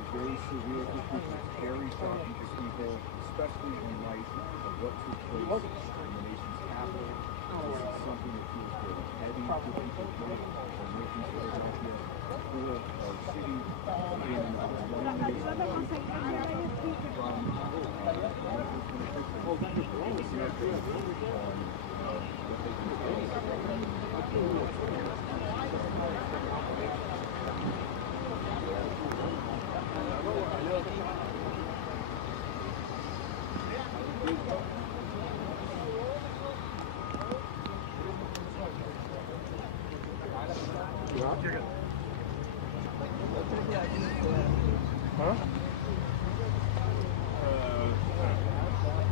very surreal. It's very shocking to people, especially in light of what took place in the nation's capital. This is something that feels very heavy for people here in Northeast Philadelphia, for our city, in Huh?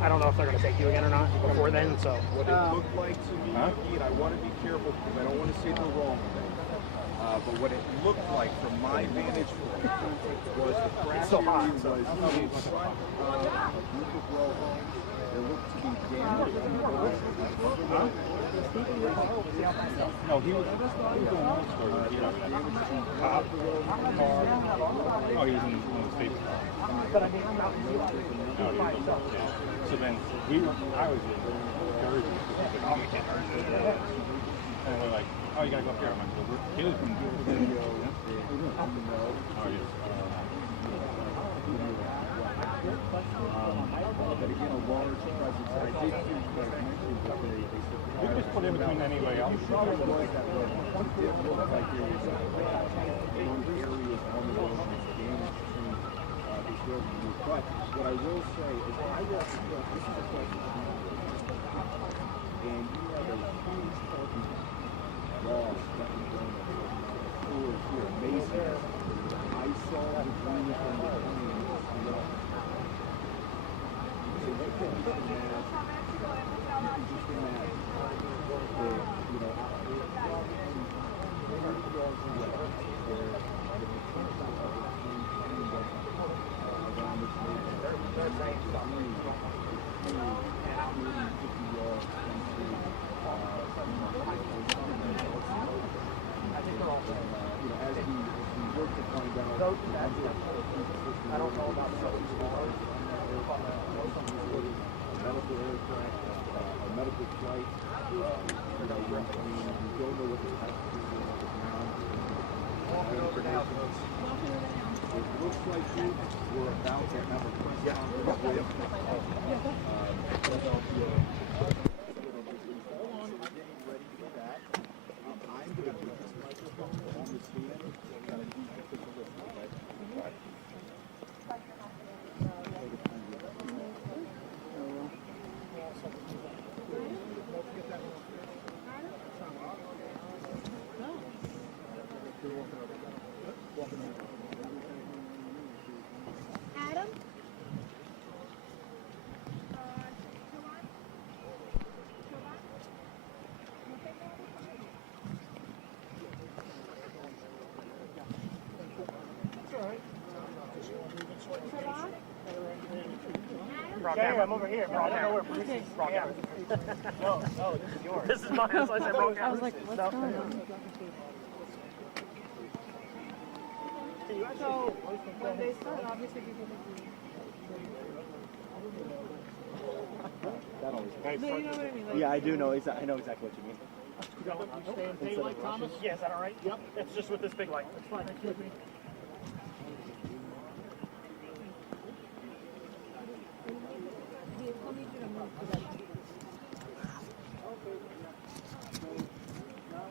I don't know if they're going to take you again or not before then, so. What it looked like to me, and I want to be careful because I don't want to say the wrong thing, but what it looked like from my vantage point was the crash area was in front of a group of row homes. There looked to be damage on the road. No, he was going on the story. Cop, car. Oh, he was in one of the states. But I mean, I'm not So then I was in Jersey. And we're like, oh, you gotta go up here. I'm like, well, he was from video. Oh, yes. But again, a large presence. I did hear you guys mention that they You can just put in between anyway. I'm sure there was that road. It did look like there was one areas on the road that was damaged to this building. But what I will say is I walked across, this is a question and you have a huge parking loss that can go over here. Amazing. I saw the green from the plane. So you can just imagine, as we work to find out, I don't know about medical aircraft, a medical flight. We don't know what the passengers are now. It looks like we're about to have a press conference with Philadelphia. Hold on, I'm getting ready for that. I'm going to put this microphone on the stand. I've got to do this a little bit. Adam? Hey, I'm over here, bro. I don't know where Bruce is. No, this is yours. This is mine. That's why I said wrong. I was like, what's going on? So when they start, obviously people No, you know what I mean? Like, Yeah, I do know. I know exactly what you mean. Stay light, Thomas? Yeah, is that all right? Yep. It's just with this big light. That's fine. Excuse me.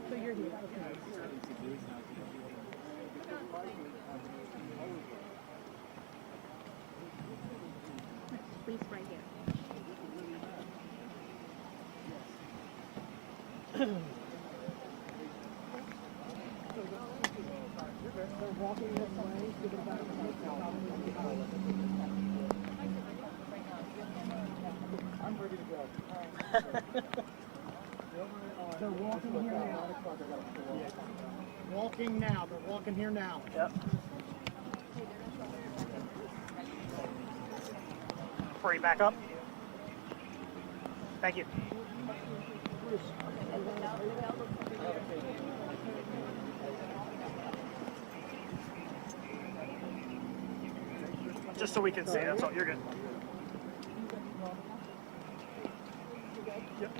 So you're here. Please, right here. They're walking this way, giving back the I'm ready to go. They're walking here now. Walking now. They're walking here now. Yep. Before you back up. Thank you. Just so we can see, that's all. You're good. Yep.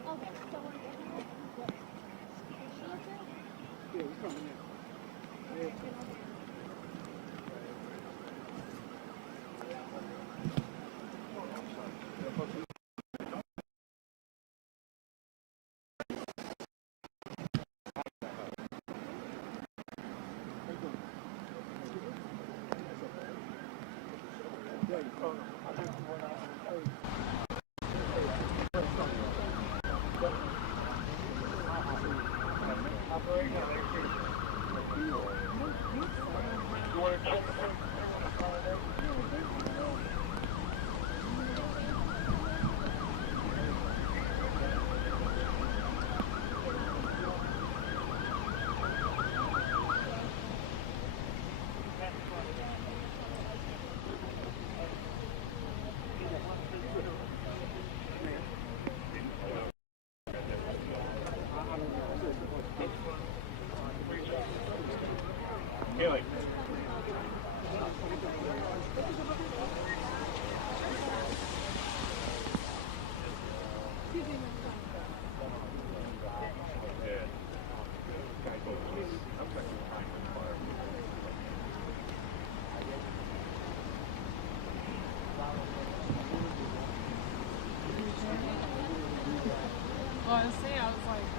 Haley. Honestly, I was like,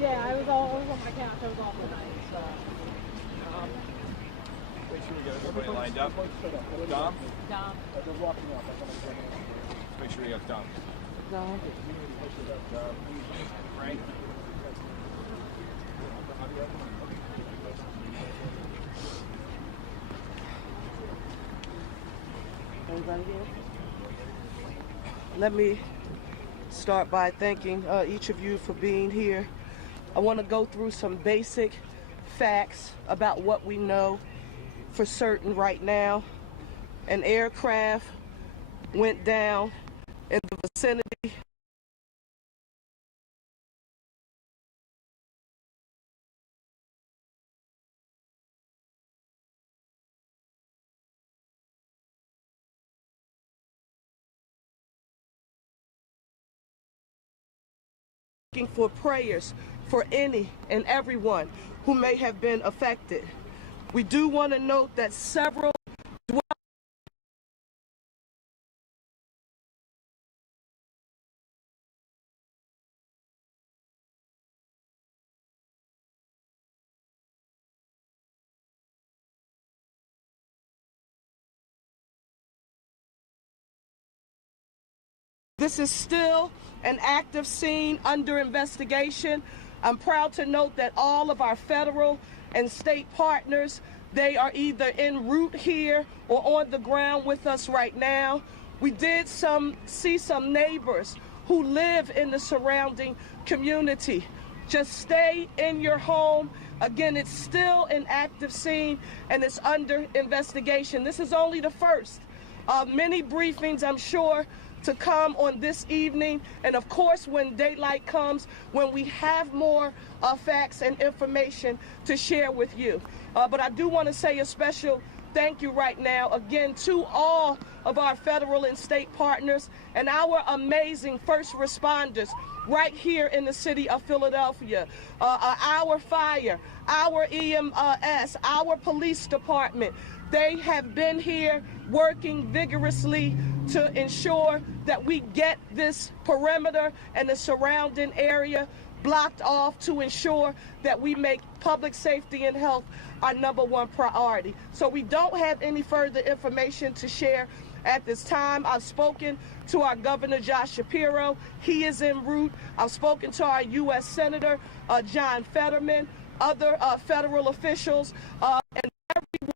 yeah, I was on my couch. I was off the night. So. Make sure we get everybody lined up. Dom? Dom. Make sure we have Dom. Dom. Frank? Anybody here? Let me start by thanking each of you for being here. I want to go through some basic facts about what we know for certain right now. An aircraft went down in the vicinity for prayers for any and everyone who may have been affected. We do want to note that several This is still an active scene under investigation. I'm proud to note that all of our federal and state partners, they are either en route here or on the ground with us right now. We did see some neighbors who live in the surrounding community. Just stay in your home. Again, it's still an active scene and it's under investigation. This is only the first of many briefings, I'm sure, to come on this evening. And of course, when daylight comes, when we have more facts and information to share with you. But I do want to say a special thank you right now, again, to all of our federal and state partners and our amazing first responders right here in the city of Philadelphia. Our fire, our EMS, our police department, they have been here working vigorously to ensure that we get this perimeter and the surrounding area blocked off, to ensure that we make public safety and health our #1 priority. So we don't have any further information to share at this time. I've spoken to our Governor Josh Shapiro. He is en route. I've spoken to our U.S. Senator John Fetterman, other federal officials, and everyone.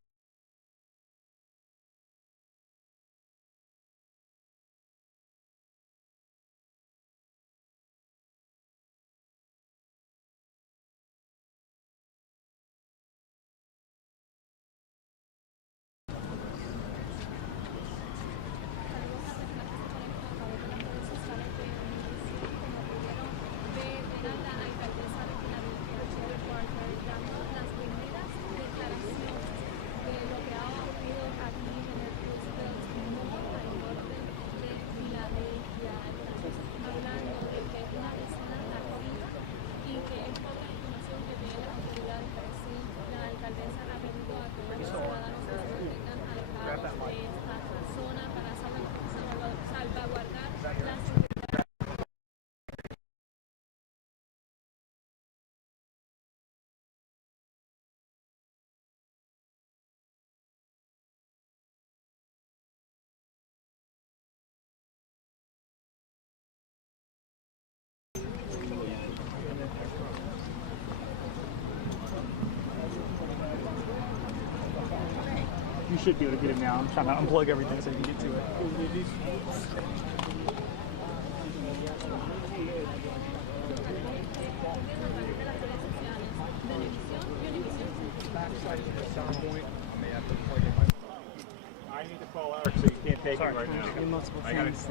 You should be able to get it now. I'm trying to unplug everything so you can get to it. I need to call Eric, so you can't take it right now.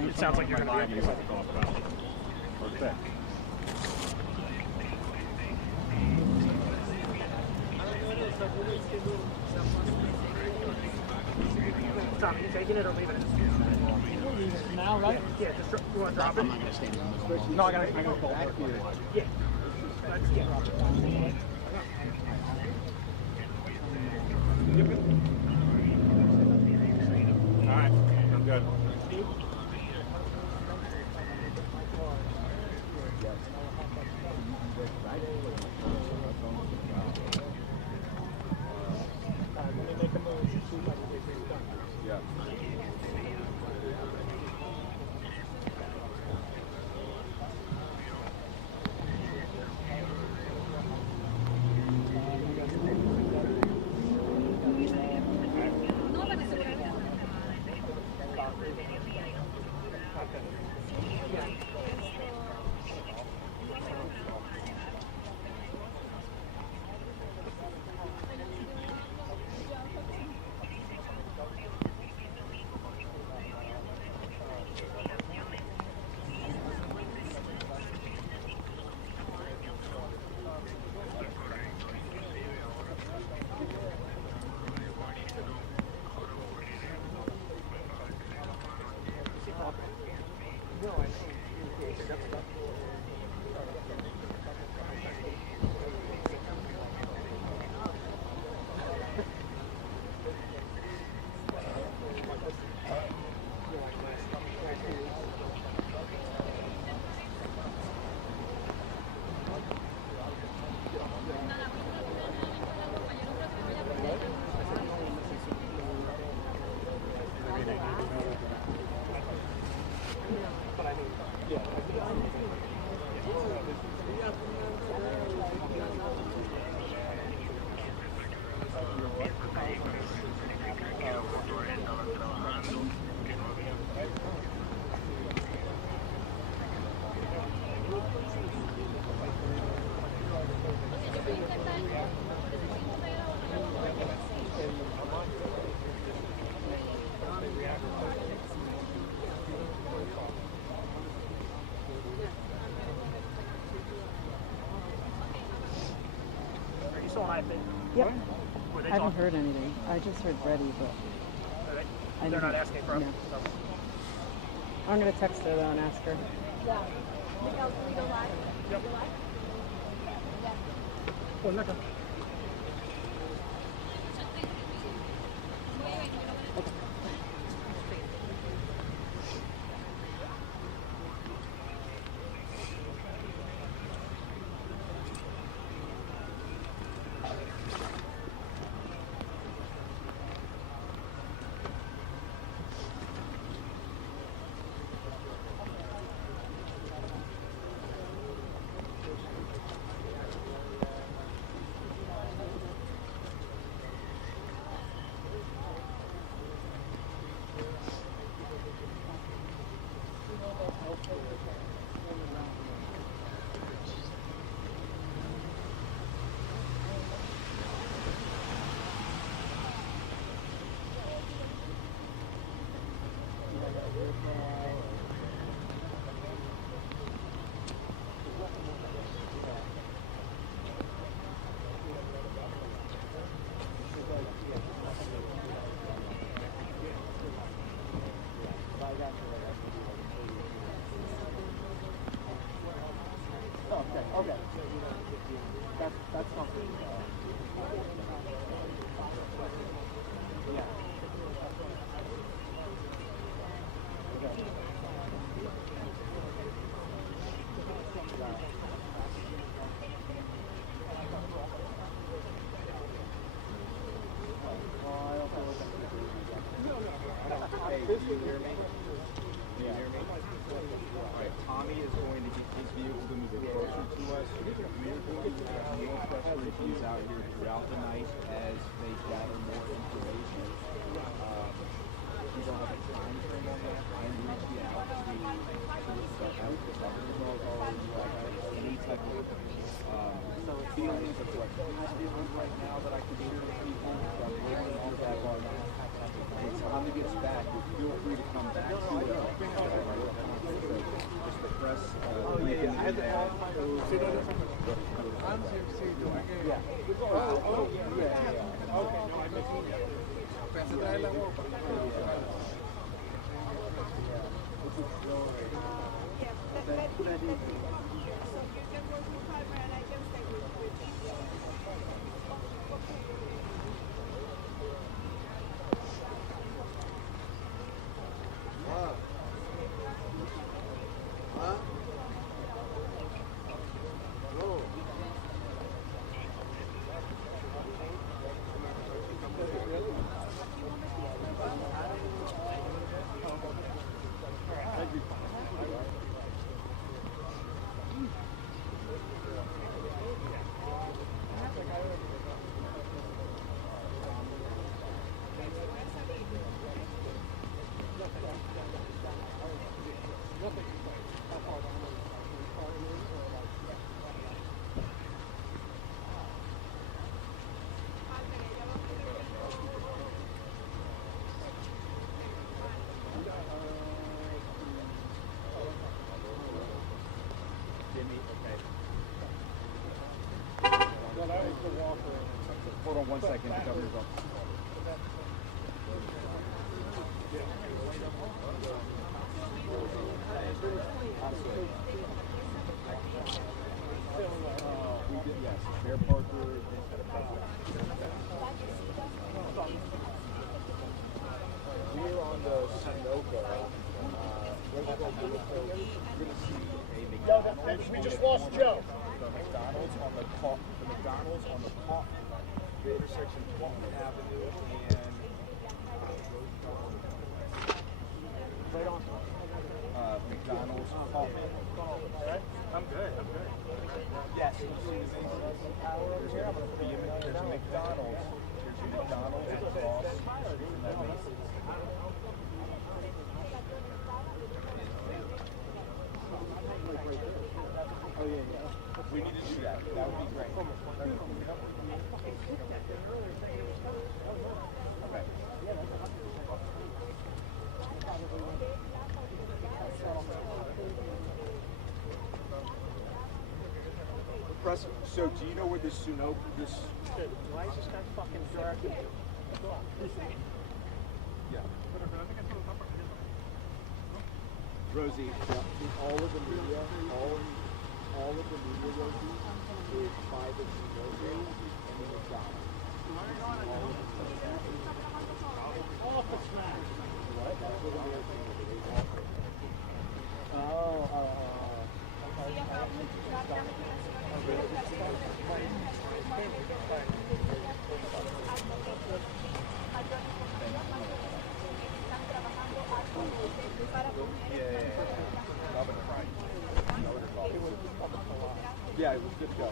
It sounds like you're going to be able to talk about it. Okay. Tom, are you taking it or leaving it? Now, right? Yeah, just you want to drop it? I'm not going to stand on No, I got to call back here. Yeah. Yeah. All right, I'm good. been? Yep. Were they I haven't talking? heard anything. I just heard ready, but They're not asking for it? No. I'm gonna text her though and ask her. Yeah. Miguel, can we go live? Yep. Go live? Oh, lekker. Okay. That's something. Yeah. Okay. Hey, can you hear me? Can you hear me? Alright, Tommy is going to get his vehicle to move it closer to us. We are going to have more press reviews out here throughout the night as they gather more information. We don't have a time frame on that. I am reaching out to any type of feelings of what he's feeling right now that I can share with people. So I'm rolling all that on now. When Tommy gets back, feel free to come back to it. Just the press. Yeah. Hold on 1 second, the governor's up. We did, yes. Mayor Parker did set a precedent. We're on the Sunoco. We're going to see a McDonald's. We just lost Joe. The McDonald's on the intersection of Walton Avenue and right on McDonald's. I'm good. Yes. There's a McDonald's. There's a McDonald's across from that Macy's. Oh yeah. We need to do that. That would be great. press. So, do you know where this Suno, this? Why is this guy fucking directing? Yeah. Rosie, all of the media, all of the media, Rosie, is by the Suno and then it's down. Office man. What? That's what the other thing is. Yeah, it was just go.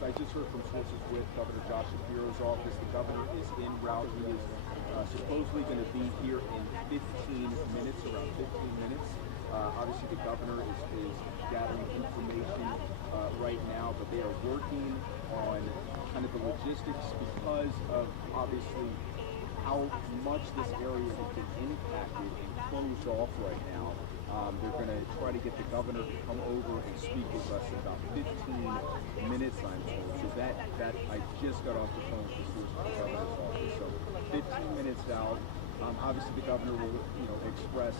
I just heard from sources with Governor Josh Shapiro's office. The governor is en route. He is supposedly going to be here in 15 minutes, around 15 minutes. Obviously, the governor is gathering information right now, but they are working on kind of the logistics because of obviously how much this area has been impacted and closed off right now. They're going to try to get the governor to come over and speak with us in about 15 minutes, I'm told. So that I just got off the phone with the source of the governor's office. So 15 minutes out. Obviously, the governor will, express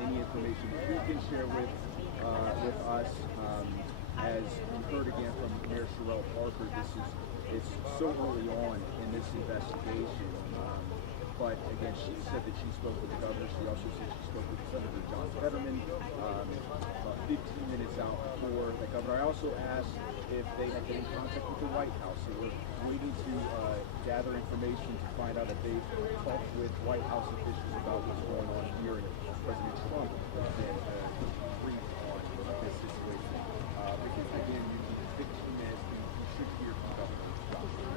any information that he can share with us. As you heard again from Mayor Sherelle Parker, it's so early on in this investigation. But again, she said that she spoke with the governor. She also said she spoke with Senator John Fetterman about 15 minutes out before the governor. I also asked if they had been in contact with the White House. So we're waiting to gather information to find out if they've talked with White House officials about what's going on here and if President Trump has been briefed on this situation. Because again, you need 15 minutes. You should hear from Governor Johnson.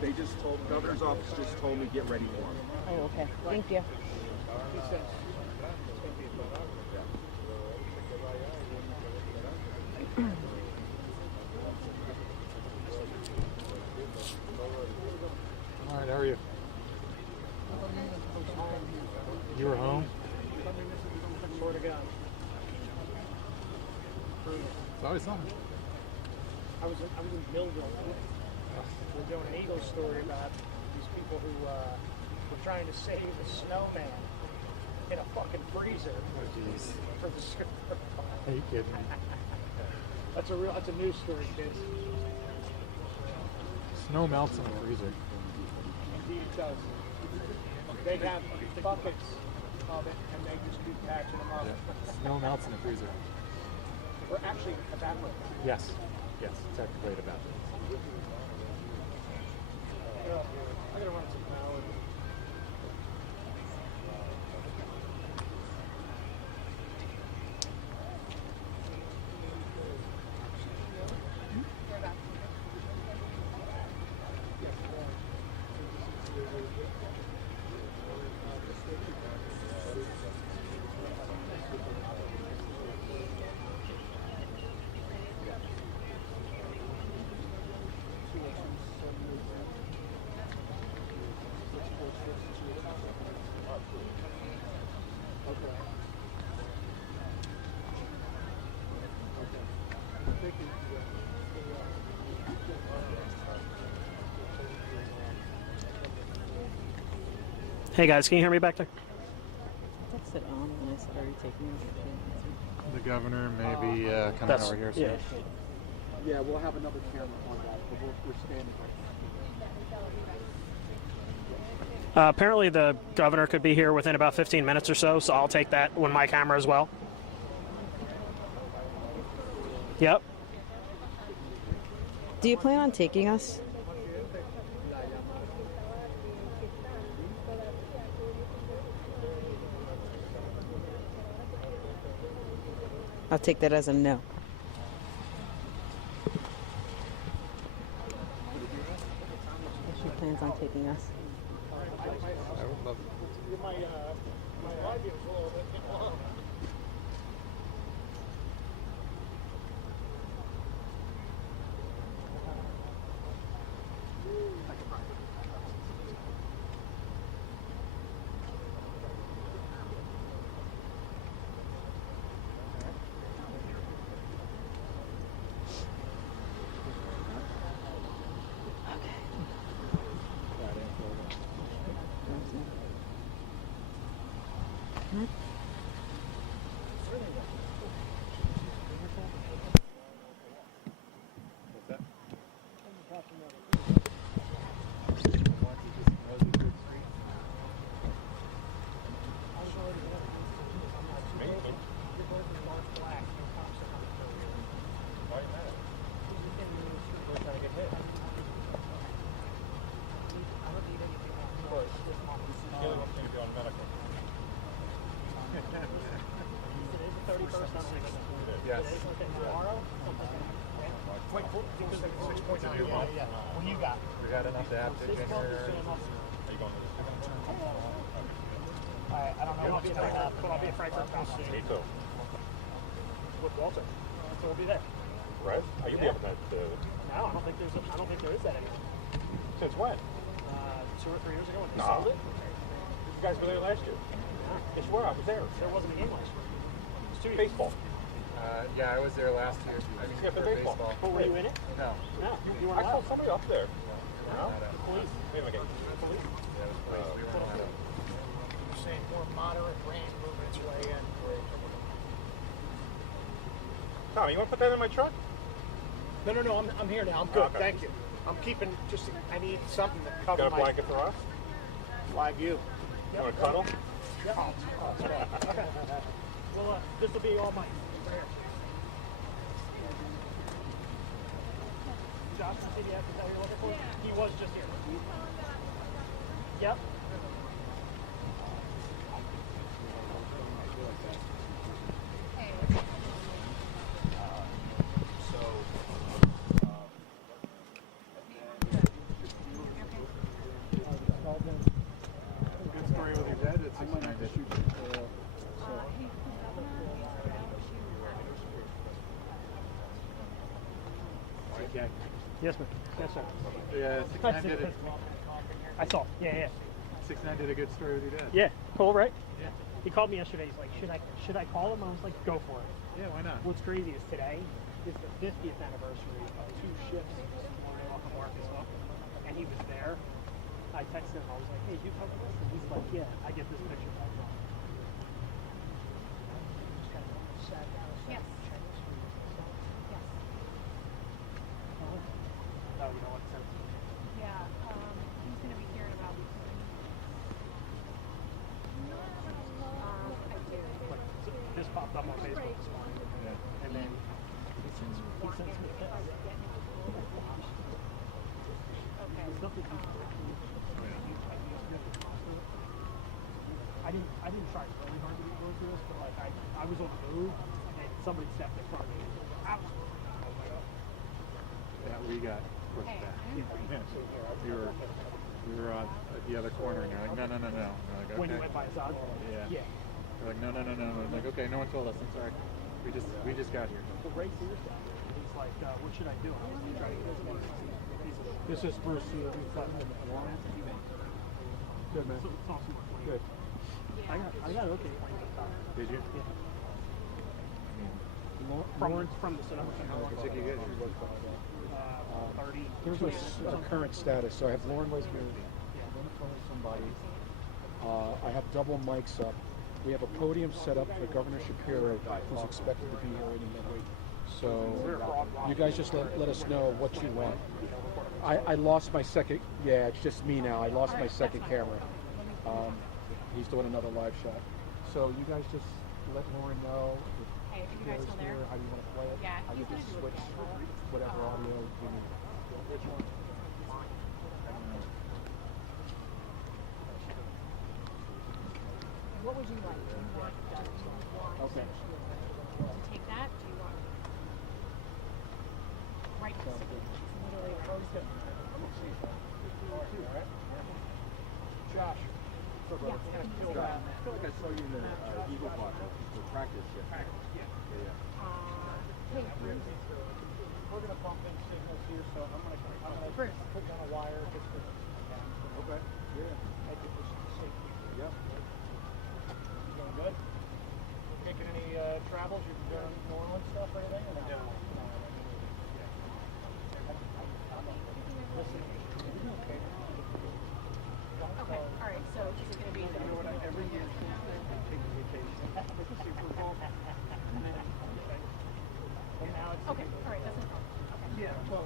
They just told, the governor's office just told me get ready for him. Oh, okay. Thank you. All right, how are you? You were home? Swear to God. It's always something. I was in Millville. We're doing an Eagle story about these people who were trying to save a snowman in a fucking freezer. Oh, jeez. For the Super Bowl. Are you kidding me? That's a news story, kids. Snow melts in the freezer. Indeed it does. They have buckets of it and they just keep catching them up. Yeah. Snow melts in the freezer. Or actually evaporates. Yes. Yes, technically it evaporates. I gotta run some power. Hey guys, can you hear me back there? That's it on when I started taking The governor may be coming over here soon. Yeah. Yeah, we'll have another camera on that, but we're standing right Apparently the governor could be here within about 15 minutes or so, so I'll take that when my camera as well. Yep. Do you plan on taking us? I'll take that as a no. She plans on taking us. I would love it. My audio is a little bit long. Yes. Tomorrow? Wait, 6.9. Yeah. What you got? We got enough to have to January. I don't know what's going to happen. But I'll be at Frankfurt. Me too. With Walter. So we'll be there. Right? Are you be able to? No, I don't think there is that anymore. Since when? 2 or 3 years ago when they No. sold it. You guys were there last year. I swear I was there. There wasn't a game last year. It was 2 years. Baseball. Yeah, I was there last year. I mean, Yeah, for baseball. But were you in it? No. No. You I weren't saw allowed. somebody up there. No? The police. Wait a minute. Police. Yeah, it was police. We weren't allowed. You're saying more moderate rain moving its way in. Tom, you want to put that in my truck? No, I'm here now. I'm good. Okay. Thank you. I'm keeping I need something to cover Got a my... blanket for us? Flag you. You want to cuddle? Yeah. Okay. Well, this will be all mine. Right here. Josh, the CDF, is that what you're looking for? He was just here. Yep. Good story with your dad. It's 69 to shoot. Okay. Yes, sir. Yes, sir. Yeah, 69 did it. I saw. Yeah. 69 did a good story with your dad. Yeah. Cool, right? Yeah. He called me yesterday. He's like, should I call him? I was like, go for it. Yeah, why not? What's crazy is today is the 50th anniversary of 2 ships flying off of Arkansas, and he was there. I texted him. I was like, hey, you cover this? And he's like, yeah. I get this picture back on. Yes. Oh, you know what? Yeah, he's going to be here in about... I do. So this popped up on Facebook this morning. Yeah. And then he sends me this. Okay. There's nothing I didn't try really hard to go through this, but like I was on the move and somebody stepped in front of me. I was Yeah, we got pushed back. Yeah. We were on the other corner, and you're like, no. We're like, okay. When you went by his dog? Yeah. We're like, no. I'm like, okay, no one told us. I'm sorry. We just got here. The Ray Sears guy. He's like, what should I do? I was like, try to get his name. This is Bruce. Good, man. Good. I got okay. Did you? Yeah. Lawrence from the cinema. How much did you get? 30. Here's my current status. So I have Lauren was here. I'm going to phone somebody. I have double mics up. We have a podium set up for Governor Shapiro, who's expected to be here any minute. So you guys just let us know what you want. I lost my second. Yeah, it's just me now. I lost my second camera. He's doing another live shot. So you guys just let Lauren know if you guys still there? how do you want to play it. Yeah, I can just switch whatever audio you need. which one? What would you like? Do you want Okay. to take that? Do you want right next to it? It's literally a rose. Josh. So, brother, I feel like I saw you in the Eagle Block for practice yesterday. Hey, Bruce. We're gonna pump in signals here, so I'm gonna put down a wire just for. Okay. Yeah. I think this is safety. Yep. Doing good? Taking any travels? You've been doing New Orleans stuff or anything? Or no. Listen, you're doing okay. Okay, all right. So is it going to be? You know what? Every year, I take a vacation. With the Super Bowl. And then, and now it's Okay, all right. That's no problem. Okay. yeah. Well,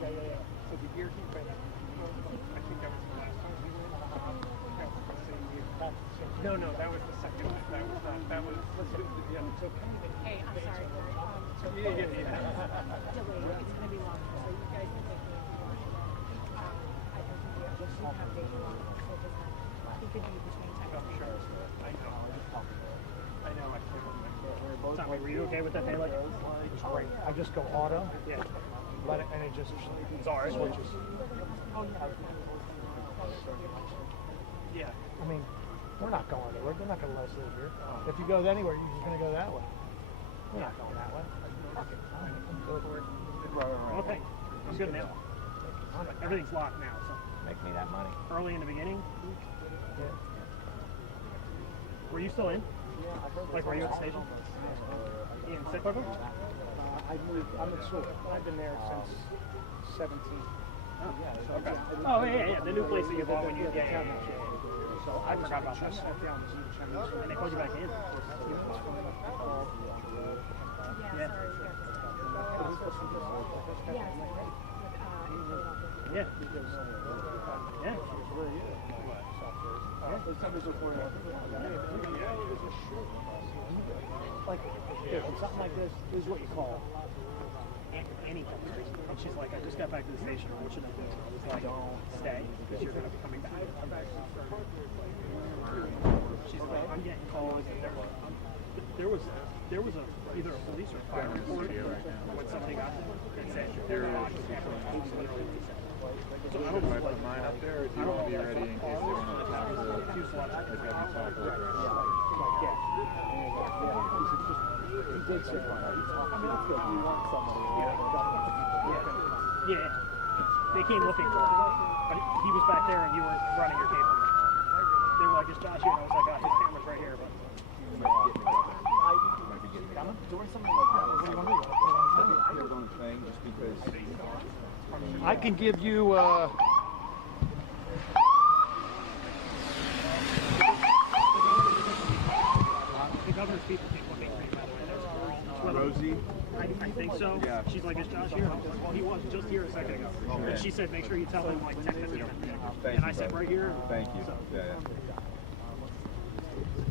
yeah. So the year he went, I think that was the last time we went. That was the same year. No, that was the second one. That was. Yeah. So kind of. Hey, I'm sorry for Yeah. delayed. It's going to be long, so you guys can take me if you want. I think we have days long, so it doesn't. It could be between 10 and 3 hours. I know. Tommy, were you okay with that, Bailey? It was great. I just go auto. Yeah. Let it, and it just switches. Oh, Yeah. I mean, we're not going anywhere. They're not going to let us live here. If you go anywhere, you're just going to go that way. We're not going that way. Okay. Go for it. Right. Okay. I'm good now. Everything's locked now, so. Make me that money. Early in the beginning? Yeah. Were you still in? Yeah, I heard. Like, were you at the station? In Sickleton? I'm in Sewell. I've been there since 17. Oh, yeah. Okay. Oh, yeah. The new place that you bought when you came. So I forgot about that. And they called you back in. Yeah, sorry. Yeah. Like, something like this is what you call any country. And she's like, I just got back to the station. What should I do? I was like, stay, because you're going to be coming back. She's like, I'm getting calls. There was either a police or fire report when somebody got there that said they're so I don't know if mine up there, or do you want to be ready in case they want to talk to like heavy talker? He did say one. I mean, that's good. You want somebody. Yeah. They came looking for him, but he was back there and you were running your cable. They were like, "Is Josh here?" And I was like, "His camera's right here." But I'm doing something like that. What do you want to do? I think on the thing just because. I can give you. The governor's people keep looking for you, by the way. There's a girl. Rosie? I think so. Yeah. She's like, is Josh here? I was like, well, he was just here a second ago. Okay. And she said, make sure you tell him like 10 minutes ago. Thank And you, I said, brother. right here. Thank you. So. Yeah.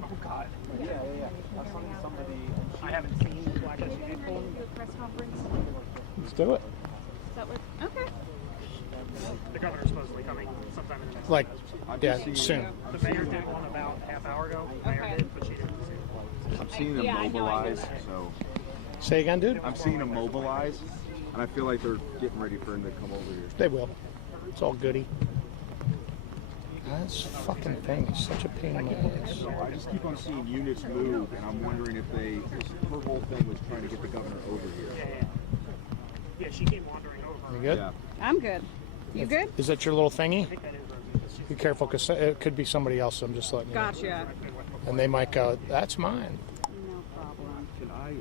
Oh, God. Yeah. Somebody. I haven't seen the Black SUV pull. The press conference. Let's do it. Is that what? Okay. The governor's supposedly coming sometime in the next Like, yeah, soon. The mayor did one about half hour ago. The mayor did, but she didn't see it. I'm seeing them mobilize, so. Say again, dude? I'm seeing them mobilize, and I feel like they're getting ready for him to come over here. They will. It's all goody. This fucking thing is such a pain in the ass. So I just keep on seeing units move, and I'm wondering if her whole thing was trying to get the governor over here. Yeah, she came wandering over. You good? Yeah. I'm good. You good? Is that your little thingy? I think that is Rosie. Be careful, because it could be somebody else. I'm just letting you know. Gotcha. And they might go, that's mine. No problem. Can I?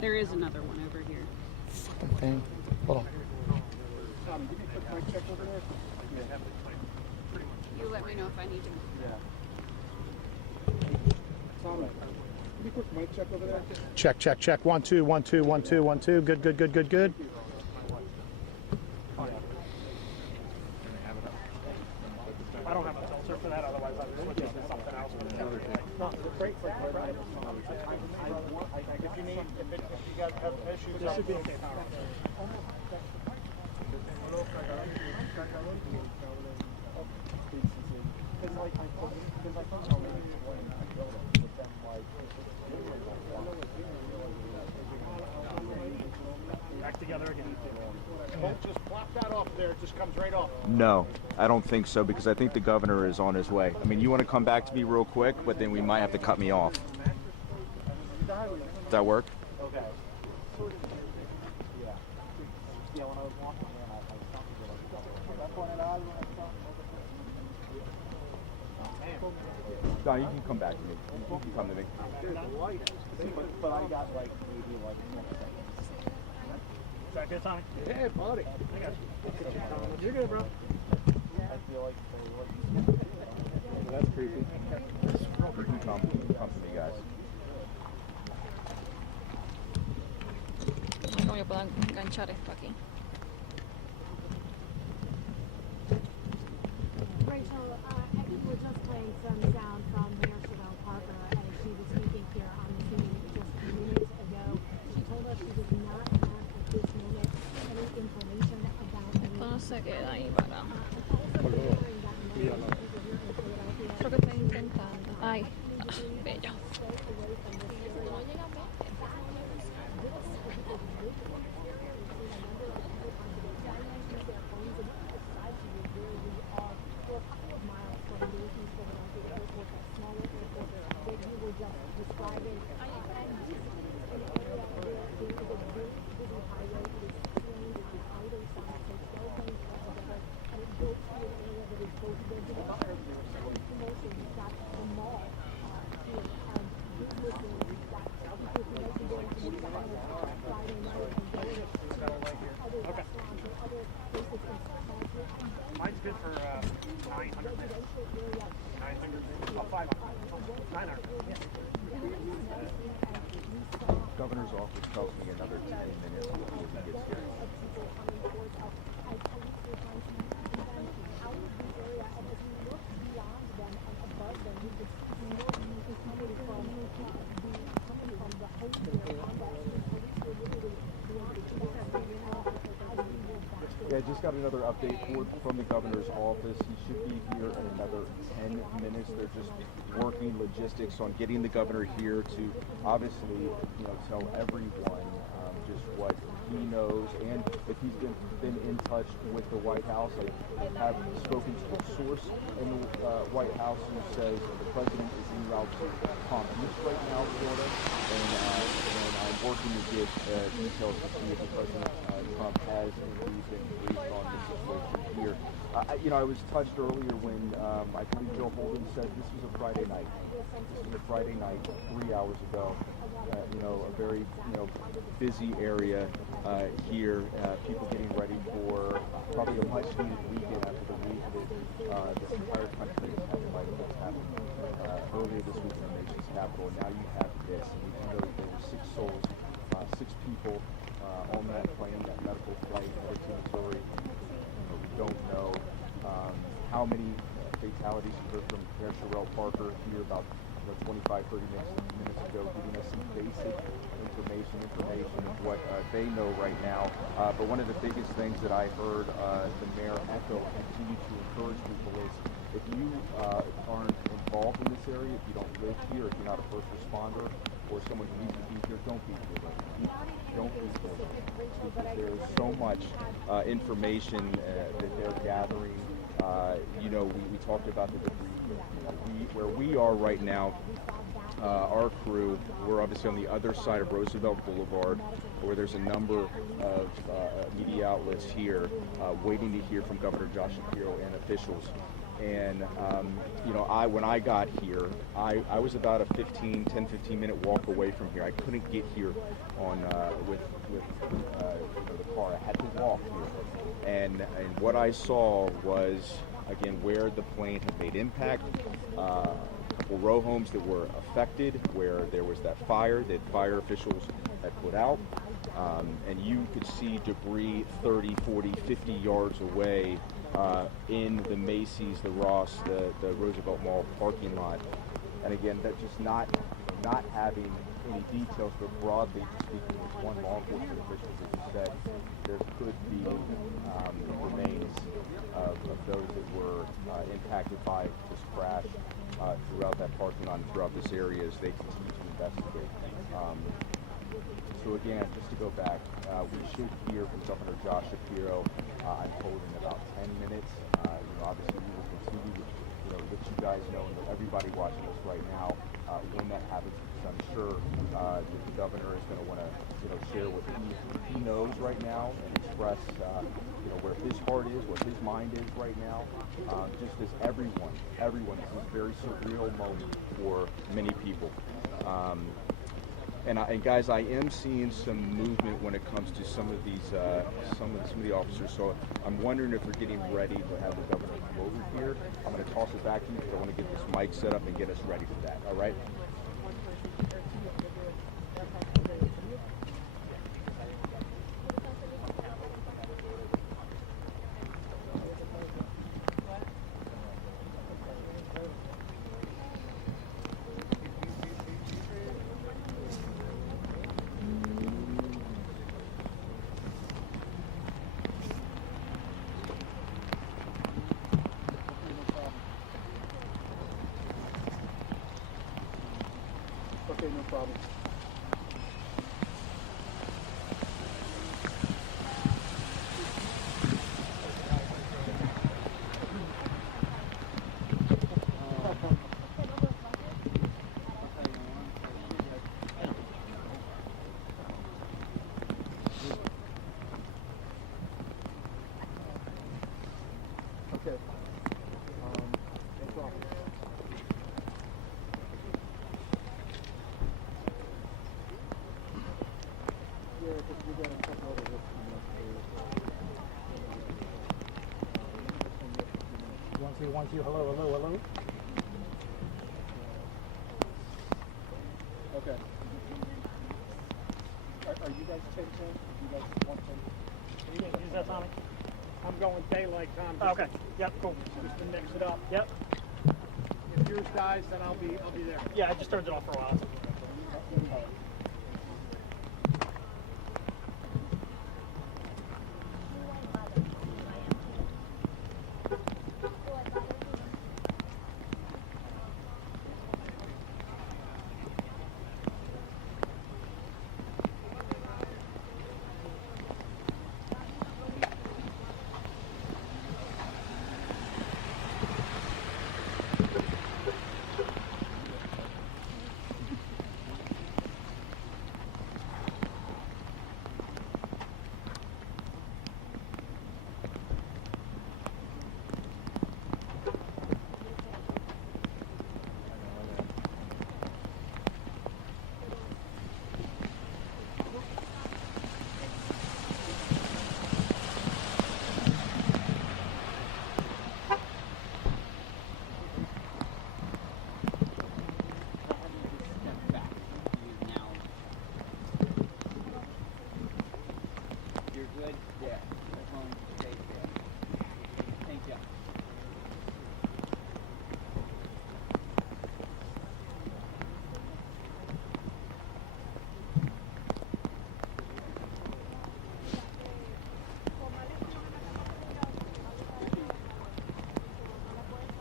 There is another one over here. Fucking thing. Hold on. Tommy, give me a quick mic check over there. You let me know if I need to. Tommy, give me a quick mic check over there. Check. 1 2 1 2 1 2 1 2. Good. I don't have a telephone. answer for that, otherwise I'll switch it to something else. No, the freight right? If you need, if you guys have issues, this should be okay. Back together again. Just plop that off there. It just comes right off. No, I don't think so, because I think the governor is on his way. I mean, you want to come back to me real quick, but then we might have to cut me off. Does that work? Okay. Yeah. Yeah, when I was walking in, I stopped to No, you can come back to me. You can come to me. But I got like maybe like 10 seconds. Back there, Tommy? Yeah, buddy. I got you. You're good, bro. I feel like That's creepy. You can come to me, guys. ¿Cómo yo puedo enganchar esto aquí? Rachel, I think we're just playing some sound from Mayor Chevelle Parker as she was speaking here on the scene just minutes ago. She told us she does not have at this moment any information about Esto no se queda ahí para. Creo que estoy intentando. Ay, bello. Mine's good for 900 minutes. 900. Oh, 500. 900. Governor's office tells me another 10 minutes before he gets here. Yeah, I just got another update from the governor's office. He should be here in another 10 minutes. They're just working logistics on getting the governor here to obviously, tell everyone just what he knows, and if he's been in touch with the White House. I have spoken to a source in the White House who says the president is en route to Palm Beach right now, Florida, and I'm working to get details to see if the President Trump has indeed been briefed on the situation here. I was touched earlier when I believe Joe Holden said this was a Friday night. This was a Friday night 3 hours ago. A very busy area here. People getting ready for probably a much needed weekend after the week that this entire country has had in light of what's happened earlier this week in the nation's capital. And now you have this, and we know that there were 6 souls, 6 people on that plane, that medical flight headed to Missouri. We don't know how many fatalities. You heard from Mayor Chevelle Parker here about 25-30 minutes ago, giving us some basic information of what they know right now. But one of the biggest things that I heard the mayor echo and continue to encourage people is, if you aren't involved in this area, if you don't live here, if you're not a first responder or someone who needs to be here, don't be here. Don't be here. Because there's so much information that they're gathering. We talked about the debris. Where we are right now, our crew, we're obviously on the other side of Roosevelt Boulevard, where there's a number of media outlets here waiting to hear from Governor Josh Shapiro and officials. And, when I got here, I was about a 10-15 minute walk away from here. I couldn't get here with the car. I had to walk here. And what I saw was, again, where the plane had made impact, a couple row homes that were affected, where there was that fire that fire officials had put out, and you could see debris 30, 40, 50 yards away in the Macy's, the Ross, the Roosevelt Mall parking lot. And again, that's just not having any details, but broadly speaking, with one law enforcement official, as you said, there could be remains of those that were impacted by this crash throughout that parking lot and throughout this area as they continue to investigate. So again, just to go back, we should hear from Governor Josh Shapiro, I'm told, in about 10 minutes. Obviously we will continue to let you guys know and let everybody watching this right now when that happens, because I'm sure that the governor is going to want to share what he knows right now and express where his heart is, what his mind is right now. Just as everyone, this is a very surreal moment for many people. And guys, I am seeing some movement when it comes to some of these, some of the officers. So I'm wondering if they're getting ready to have the governor come over here. I'm going to toss it back to you because I want to get this mic set up and get us ready for that. All right? Okay, no problem. Okay. No problem. Yeah, because we got to check out of this. One, two, hello. Okay. Are you guys changing? You guys want to? You gonna use that, Tommy? I'm going daylight time. Okay. Yep. Cool. Just to mix it up. Yep. If yours dies, then I'll be there. Yeah, I just turned it off for a while.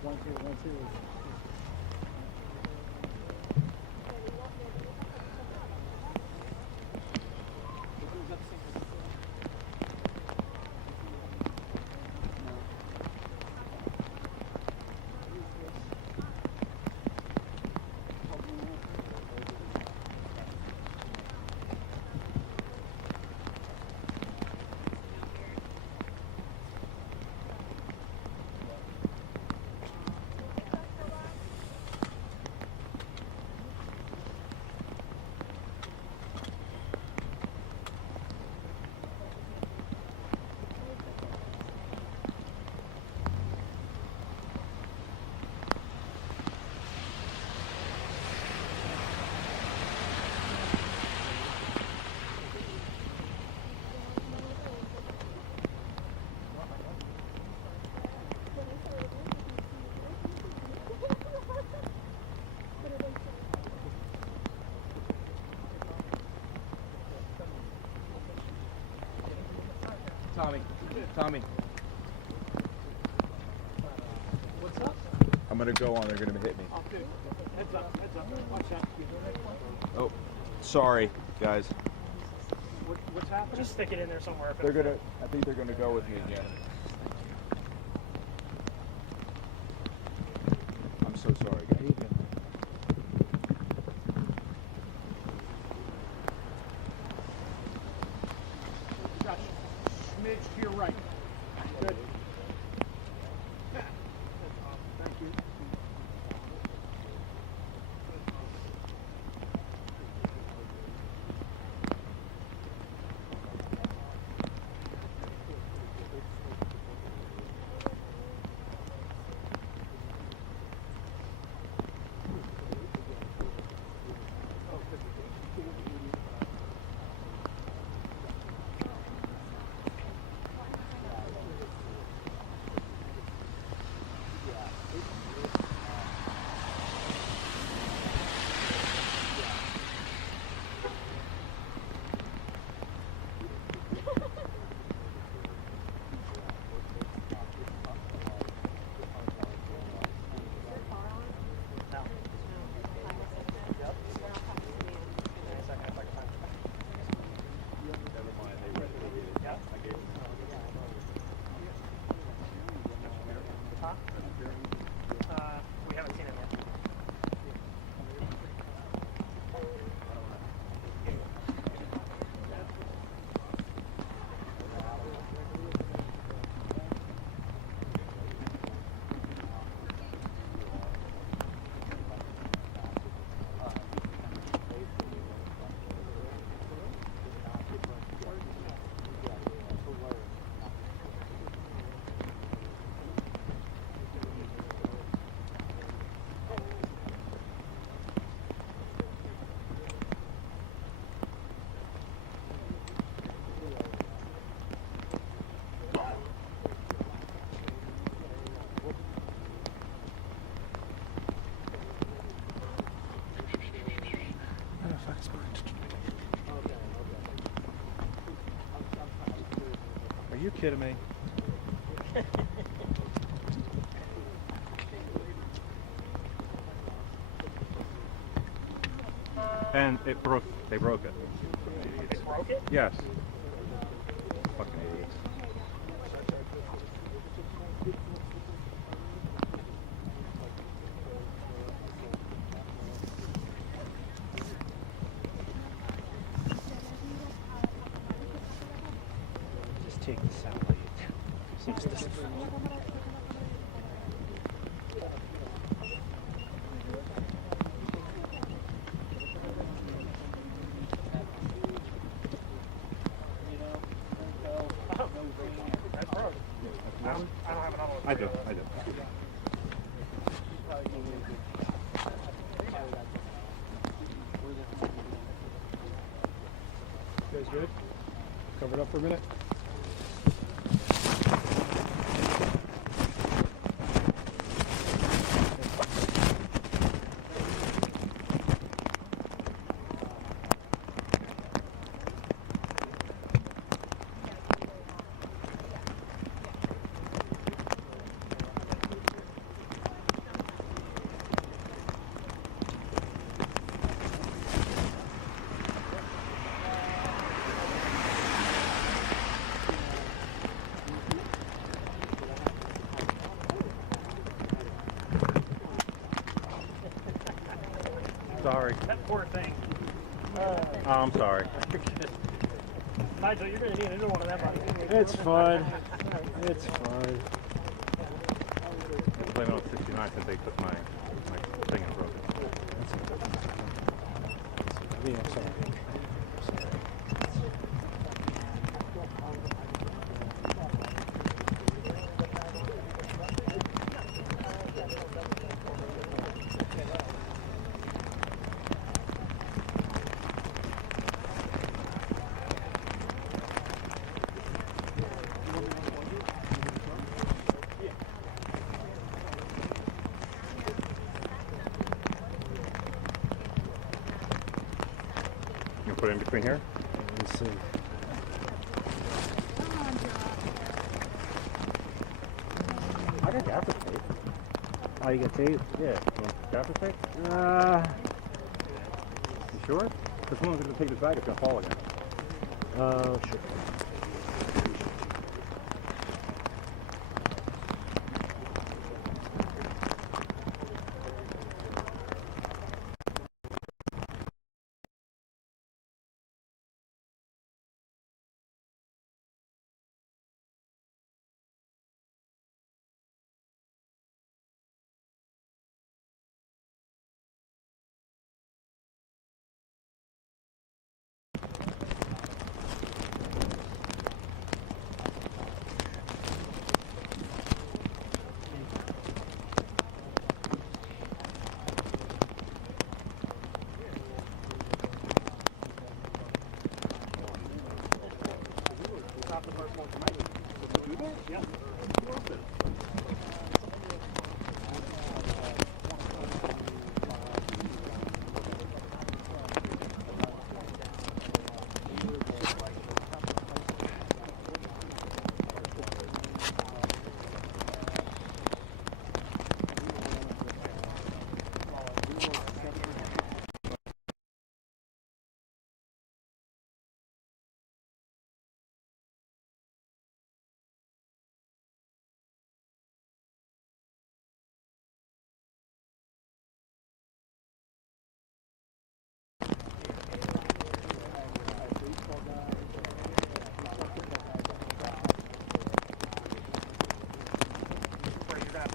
One, two. Tommy. What's up? I'm gonna go on. They're gonna hit me. Okay. Heads up. Watch out. Oh, sorry, guys. What's happening? Just stick it in there somewhere. They're gonna. I think they're gonna go with me again. I'm so sorry, guys. Josh, smidge to your right. Good. Thank you. We haven't seen it yet. Are you kidding me? And it broke. They broke it. They broke it? Yes. Fucking idiots. Just take this out, will you? Seems this. I do. You guys good? Cover it up for a minute. Sorry. That poor thing. Oh, I'm sorry. Nigel, you're going to need another one of them. It's fine. It's fine. I was blaming on 69 since they took my thing and broke it. Yeah, I'm sorry. You put it in between here? Let me see. Oh, you get tased? Yeah. Gaffer tape? You sure? Because someone's going to take this back, it's going to fall again. Oh, sure. Not the first one tonight. Yeah.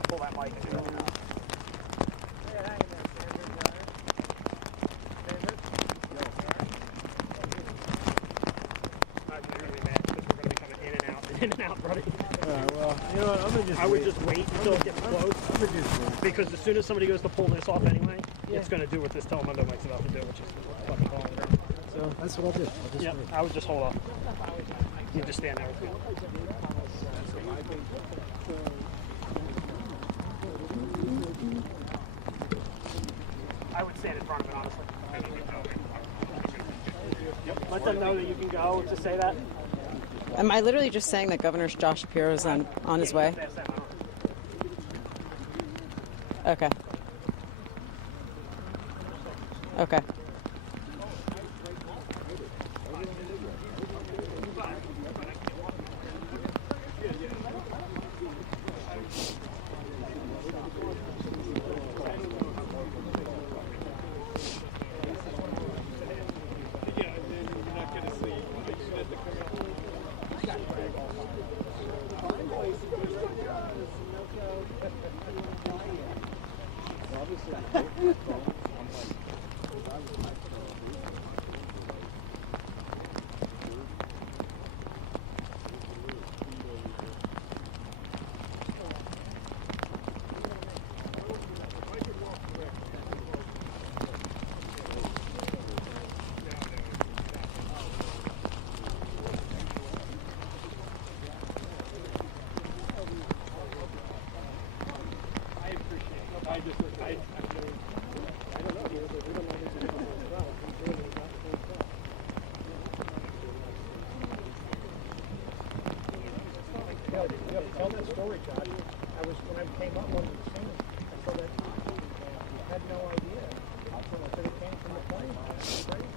Pull that mic too. In and out, buddy. Well, you know what, I would just wait until it gets close. Because as soon as somebody goes to pull this off anyway, it's going to do what this telemundo mic's about to do, which is fucking calling it. So that's what I'll do. I'll just yeah, wait. I would just hold off. You just stand there with me. I would stand in front of it, honestly. Let them know that you can go. Just say that. Am I literally just saying that Governor Josh Shapiro is on his way? Okay. Okay. Tell that story, Josh. When I came up on the scene, I saw that I had no idea. I said it came from the plane. That's crazy.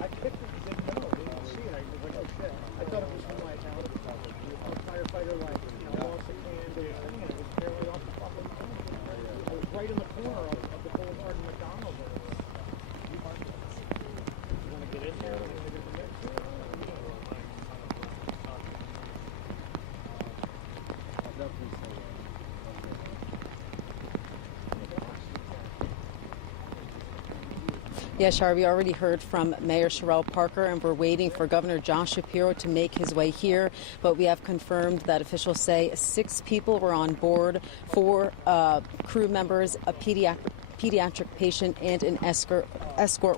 I picked it and didn't know. I didn't see it. I was like, oh shit. I thought it was from like a firefighter, like, lost a can to his thing, and it was barely off the fucking plane. I was right in the corner of the Boulevard and McDonald's. You want to get in there? Yeah, Shar, we already heard from Mayor Sherelle Parker, and we're waiting for Governor Josh Shapiro to make his way here. But we have confirmed that officials say 6 people were on board, 4 crew members, a pediatric patient, and an escort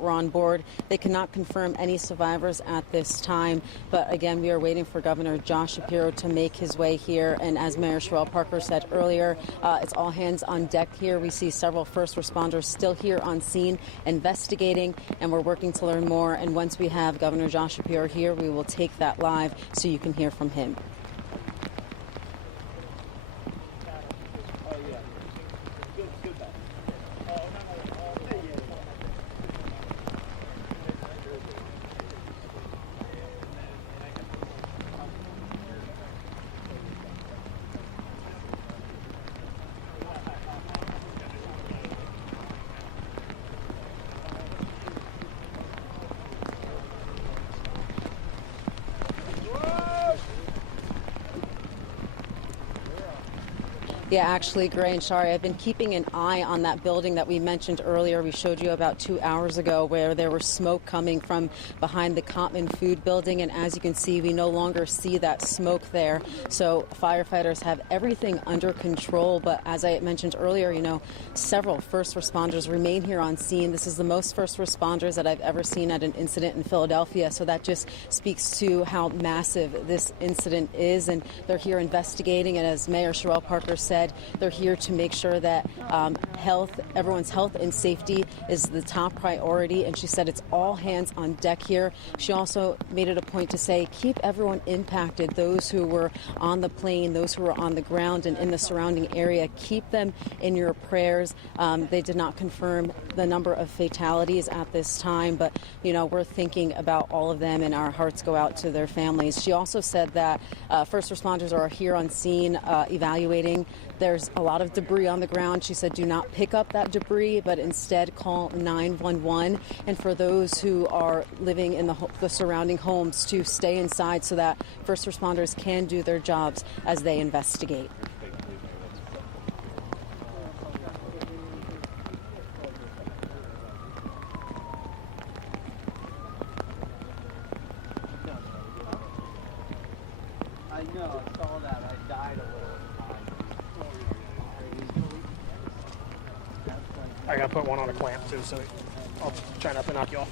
were on board. They cannot confirm any survivors at this time. But again, we are waiting for Governor Josh Shapiro to make his way here. And as Mayor Sherelle Parker said earlier, it's all hands on deck here. We see several first responders still here on scene investigating, and we're working to learn more. And once we have Governor Josh Shapiro here, we will take that live so you can hear from him. Yeah, actually, Gray and Shari, I've been keeping an eye on that building that we mentioned earlier. We showed you about 2 hours ago where there was smoke coming from behind the Cottman Food Building. And as you can see, we no longer see that smoke there. So firefighters have everything under control. But as I mentioned earlier, you know, several first responders remain here on scene. This is the most first responders that I've ever seen at an incident in Philadelphia. So that just speaks to how massive this incident is. And they're here investigating. And as Mayor Sherelle Parker said, they're here to make sure that everyone's health and safety is the top priority. And she said it's all hands on deck here. She also made it a point to say, keep everyone impacted, those who were on the plane, those who were on the ground and in the surrounding area, keep them in your prayers. They did not confirm the number of fatalities at this time, but, you know, we're thinking about all of them and our hearts go out to their families. She also said that first responders are here on scene evaluating. There's a lot of debris on the ground. She said do not pick up that debris, but instead call 911. And for those who are living in the surrounding homes, to stay inside so that first responders can do their jobs as they investigate. I know, I saw that. I died a little. I gotta put one on a clamp too, so I'll try not to knock you off.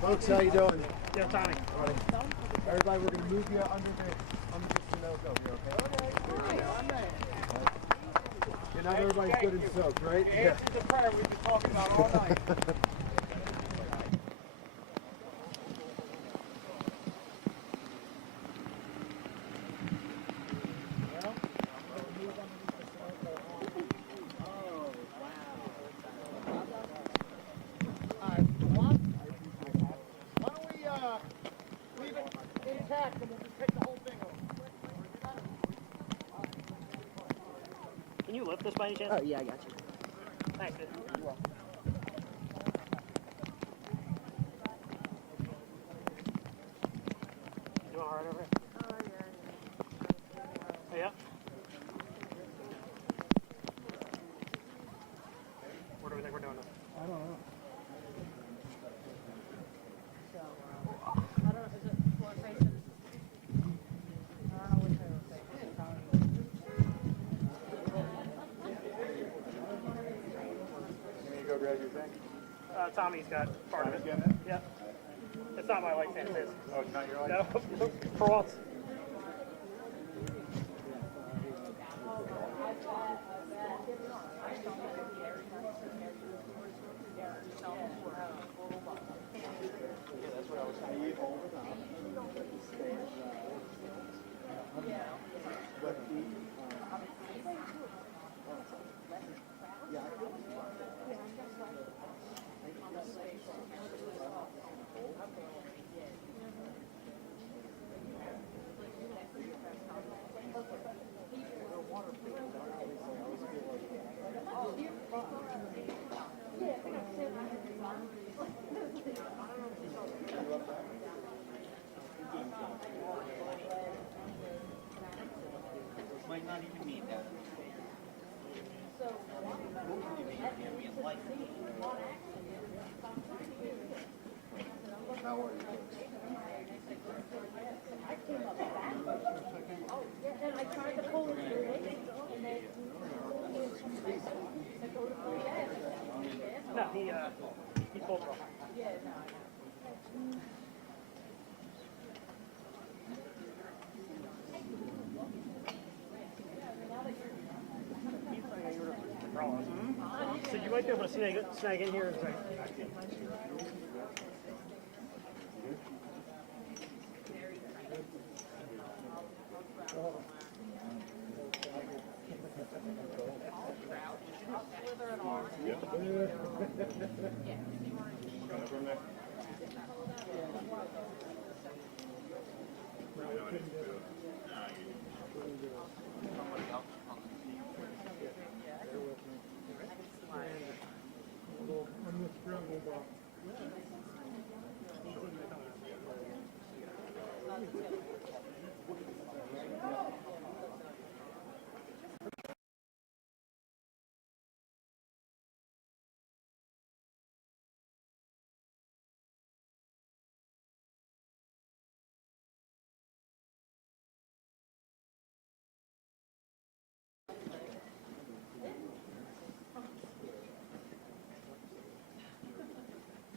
Folks, how you doing? Yeah, Tommy. Everybody, we're gonna move you under the Sunoco here, okay? And now everybody's good and soaked, right? Answer the prayer we've been talking about all night. Can you lift this by any chance? Oh, yeah, I got you. Thanks, dude. You're welcome. You doing all right over here? Hey, yeah? What do we think we're doing now? I don't know. Go grab your thing. Tommy's got part of it. Yeah. It's not my light stand, it's his. Oh, it's not your light? No, for once. Might not even need that. How are you? No, he pulled it off. So you might be able to snag in here and say,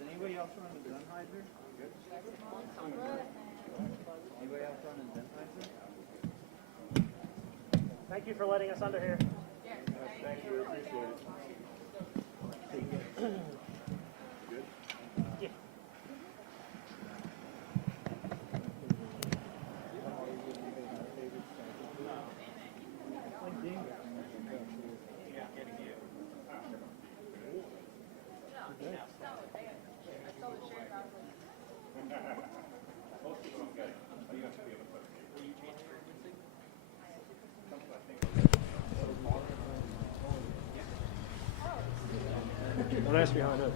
Is anybody else running a Sennheiser? Good. Anybody else running a Sennheiser? thank you for letting us under here. Thank you, appreciate it. Good? Yeah. Don't ask behind us.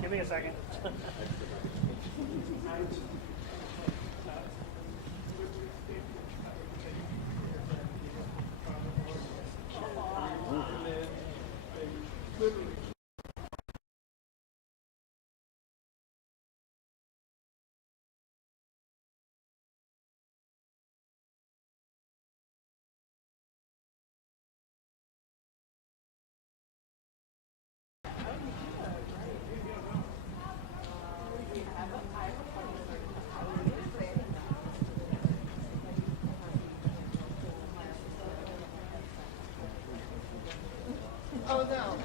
Give me a second. Oh, no.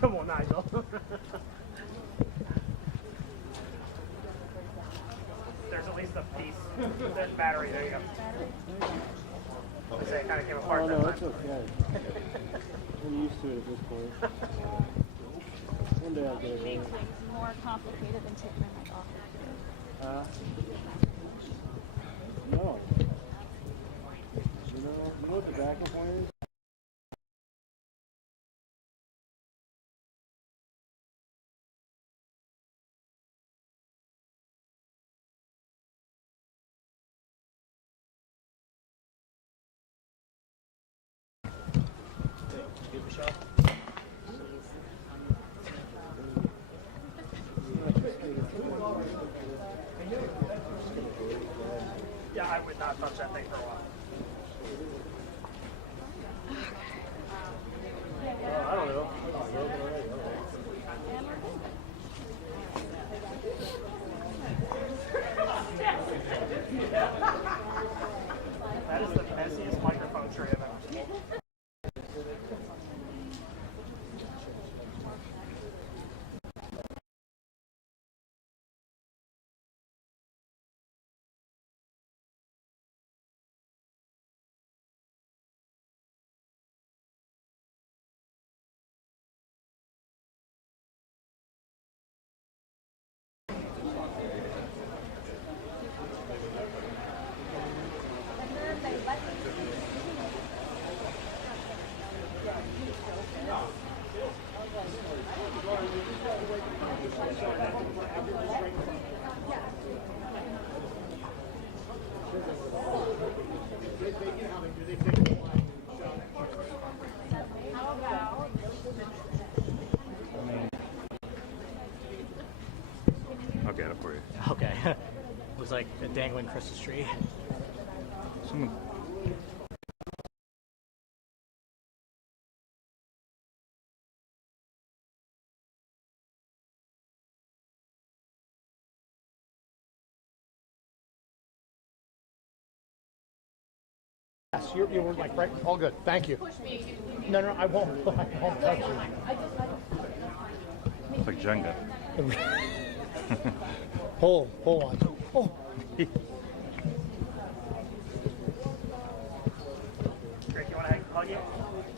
Come on, Nigel. There's at least a piece. There's battery. There you go. I say it kind of came apart. Oh, no, that it's time. okay. I'm used to it at this point. One day I'll get it Makes right. things more complicated than taking a night off. No. You know what the backup point is? Give it a shot. Yeah, I would not touch that thing for a while. I don't know. That is the messiest microphone trip I'll get it for you. Okay. It was like a dangling Christmas tree. Someone. Yes, you were like right. All good. Thank you. No, I won't. I won't touch you. It's like Jenga. Hold on. Oh. Rick, you want to hug it?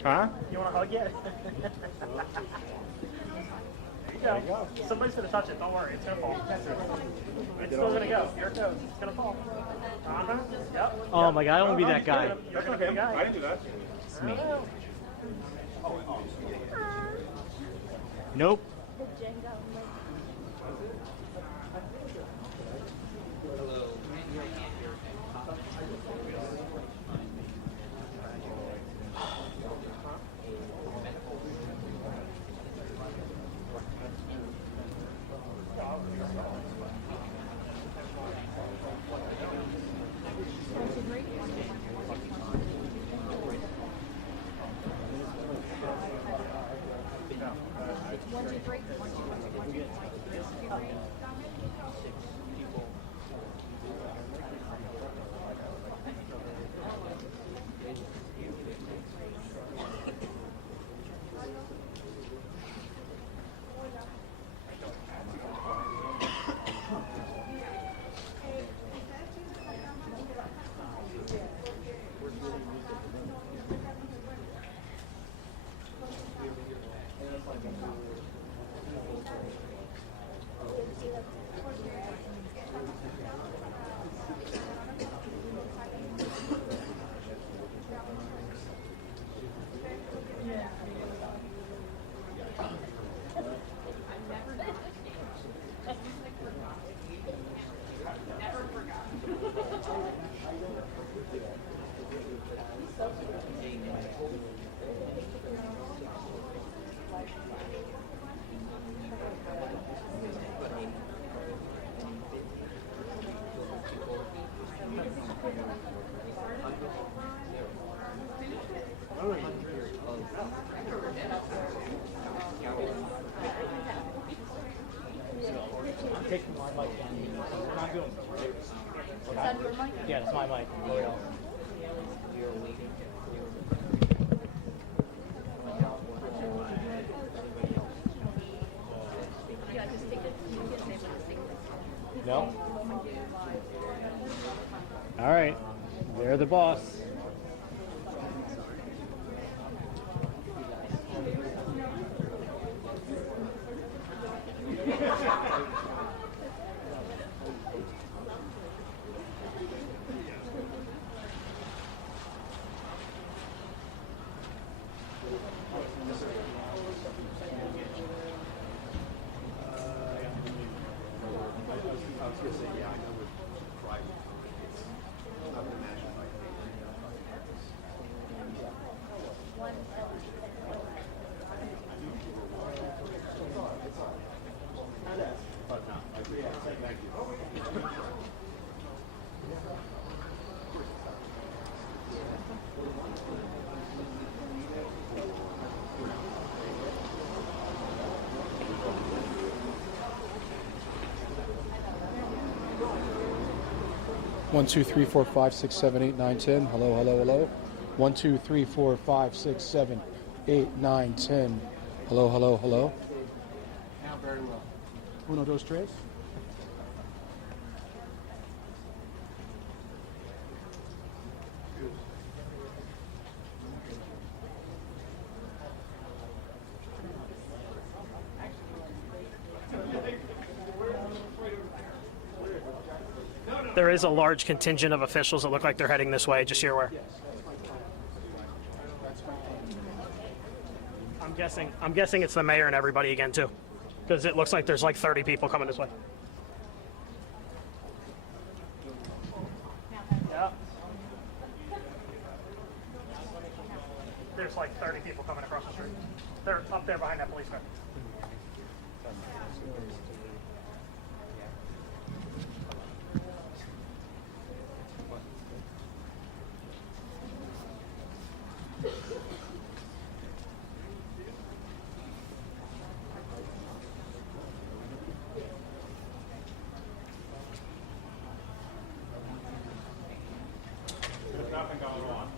Huh? You want to hug it? There you go. Somebody's going to touch it. Don't worry. It's going to fall. It's still going to go. Here it goes. It's going to fall. Uh-huh. Yep. Oh, my God. I want to be that guy. That's not him. I didn't do that. It's me. Nope. I'm taking my mic down. I'm not doing it. Is that your mic? Yeah, it's my mic. No? All right. They're the boss. One, two, three, four, five, six, seven, 8, 9, 10. Hello, hello, hello. 1, 2, 3, 4, 5, 6, 7, 8, 9, 10. Hello, hello, hello. Now very well. Uno, dos, tres. There is a large contingent of officials that look like they're heading this way, just so you're aware. I'm guessing it's the mayor and everybody again too, because it looks like there's like 30 people coming this way. Yeah. like 30 people coming across the street. They're up there behind that policeman.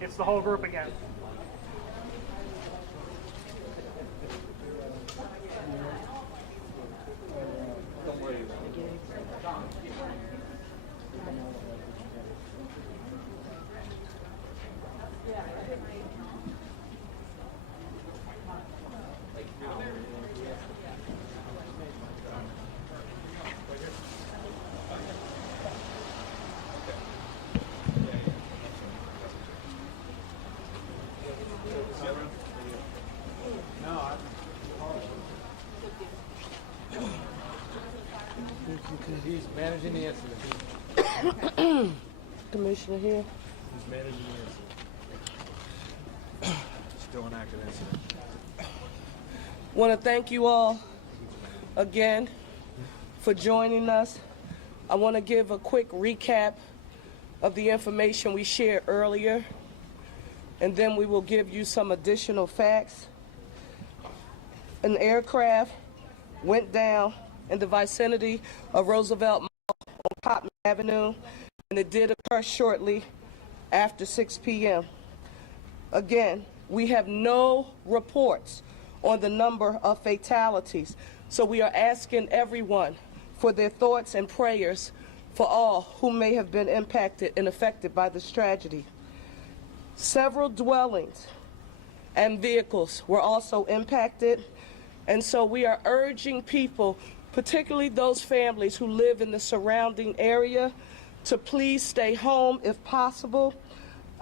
It's the whole group again. He's managing the incident. Commissioner here. He's managing the incident. Still an active incident. Want to thank you all again for joining us. I want to give a quick recap of the information we shared earlier, and then we will give you some additional facts. An aircraft went down in the vicinity of Roosevelt Mall on Cotton Avenue, and it did occur shortly after 6 p.m. Again, we have no reports on the number of fatalities, so we are asking everyone for their thoughts and prayers for all who may have been impacted and affected by this tragedy. Several dwellings and vehicles were also impacted, and so we are urging people, particularly those families who live in the surrounding area, to please stay home if possible.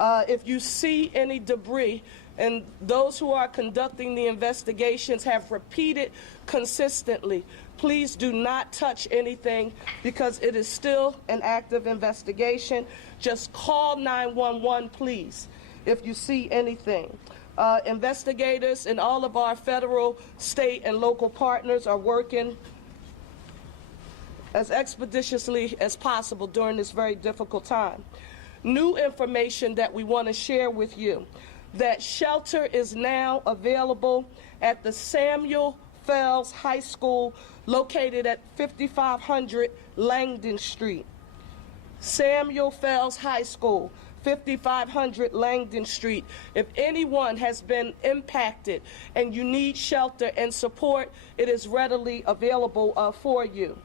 If you see any debris, and those who are conducting the investigations have repeated consistently, please do not touch anything because it is still an active investigation. Just call 911, please, if you see anything. Investigators and all of our federal, state, and local partners are working as expeditiously as possible during this very difficult time. New information that we want to share with you, that shelter is now available at the Samuel Fells High School located at 5500 Langdon Street. Samuel Fells High School, 5500 Langdon Street. If anyone has been impacted and you need shelter and support, it is readily available for you.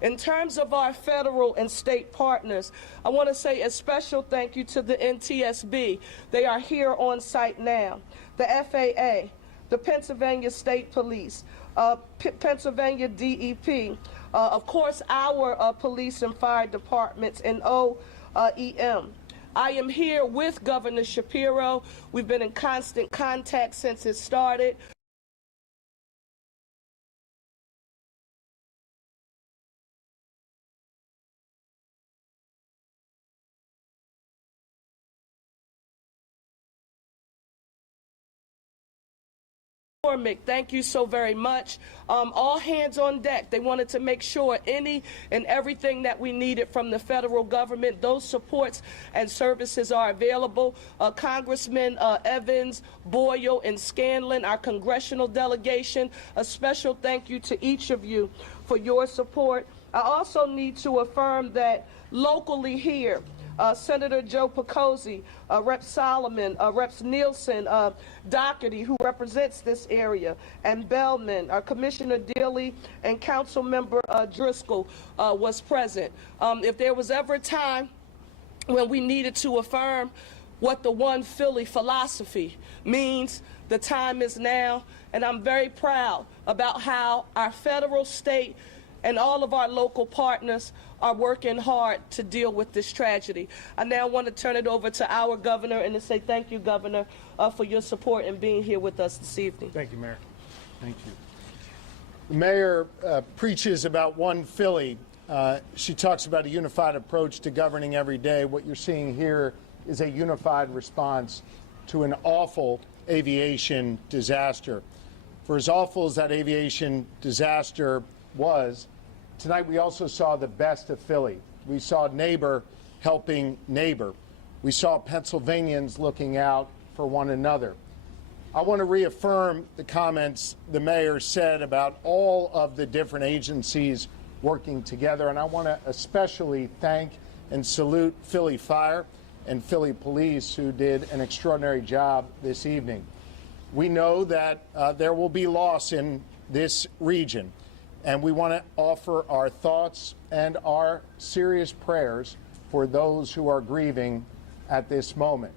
In terms of our federal and state partners, I want to say a special thank you to the NTSB. They are here on site now. The FAA, the Pennsylvania State Police, Pennsylvania DEP, of course our police and fire departments, and OEM. I am here with Governor Shapiro. We've been in constant contact since it started. Thank you so very much. All hands on deck. They wanted to make sure any and everything that we needed from the federal government, those supports and services are available. Congressman Evans, Boyle, and Scanlon, our congressional delegation, a special thank you to each of you for your support. I also need to affirm that locally here, Senator Joe Picozzi, Rep. Solomon, Reps. Nielsen, Doherty, who represents this area, and Bellman, Commissioner Dealey, and Councilmember Driscoll was present. If there was ever a time when we needed to affirm what the One Philly philosophy means, the time is now, and I'm very proud about how our federal, state, and all of our local partners are working hard to deal with this tragedy. I now want to turn it over to our governor and to say thank you, Governor, for your support and being here with us this evening. Thank you, Mayor. Thank you. The mayor preaches about One Philly. She talks about a unified approach to governing every day. What you're seeing here is a unified response to an awful aviation disaster. For as awful as that aviation disaster was, tonight we also saw the best of Philly. We saw neighbor helping neighbor. We saw Pennsylvanians looking out for one another. I want to reaffirm the comments the mayor said about all of the different agencies working together, and I want to especially thank and salute Philly Fire and Philly Police, who did an extraordinary job this evening. We know that there will be loss in this region, and we want to offer our thoughts and our serious prayers for those who are grieving at this moment.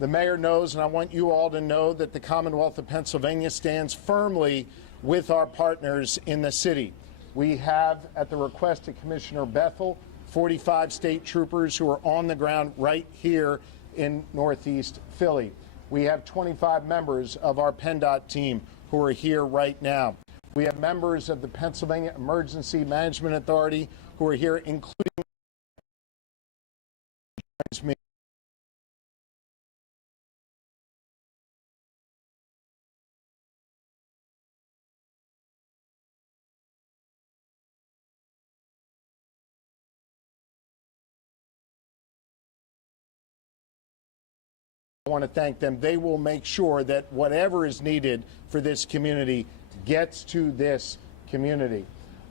The mayor knows, and I want you all to know, that the Commonwealth of Pennsylvania stands firmly with our partners in the city. We have, at the request of Commissioner Bethel, 45 state troopers who are on the ground right here in Northeast Philly. We have 25 members of our PennDOT team who are here right now. We have members of the Pennsylvania Emergency Management Authority who are here, including me. I want to thank them. They will make sure that whatever is needed for this community gets to this community.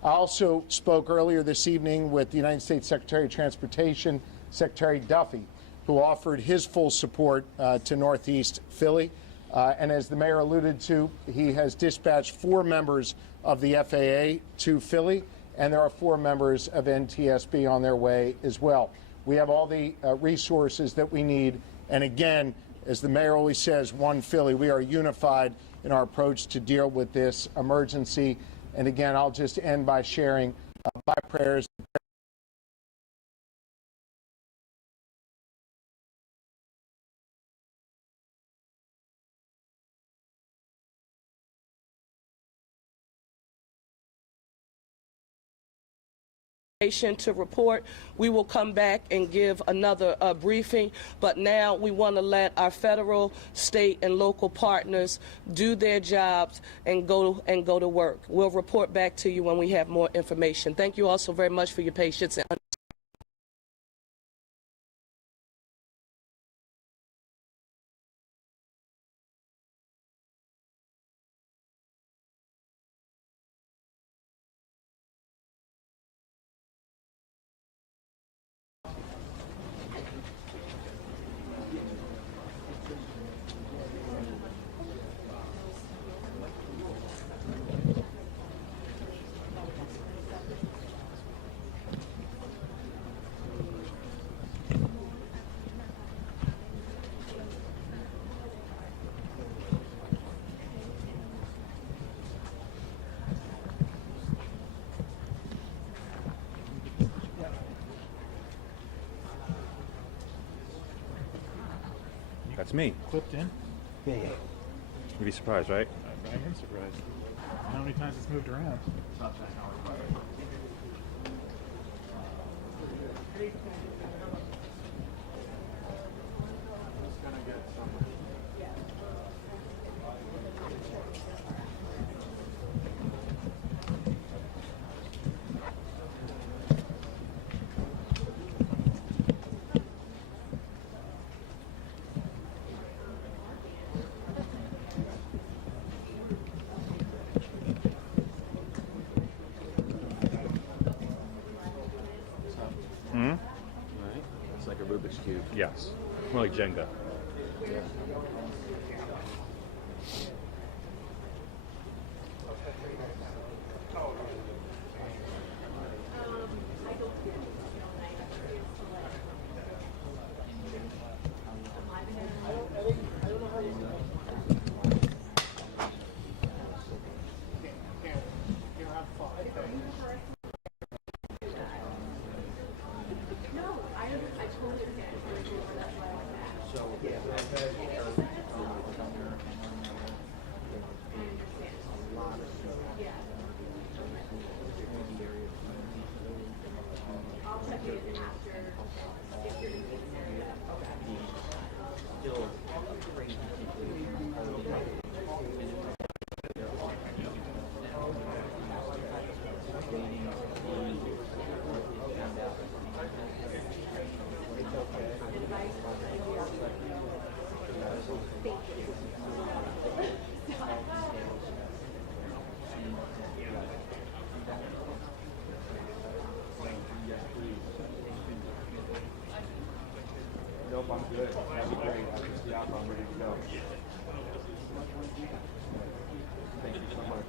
I also spoke earlier this evening with the United States Secretary of Transportation, Secretary Duffy, who offered his full support to Northeast Philly. And as the mayor alluded to, he has dispatched 4 members of the FAA to Philly, and there are 4 members of NTSB on their way as well. We have all the resources that we need. And again, as the mayor always says, one Philly, we are unified in our approach to deal with this emergency. And again, I'll just end by sharing my prayers. To report. We will come back and give another briefing, but now we want to let our federal, state, and local partners do their jobs and go to work. We'll report back to you when we have more information. Thank you also very much for your patience and That's me. Clipped in? Yeah. You'd be surprised, right? I am surprised. How many times it's moved around? It's like a Rubik's Cube. Yes. More like Jenga. Nope, I'm good. That'd be great. I just, yeah, I'm ready to go. Thank you so much.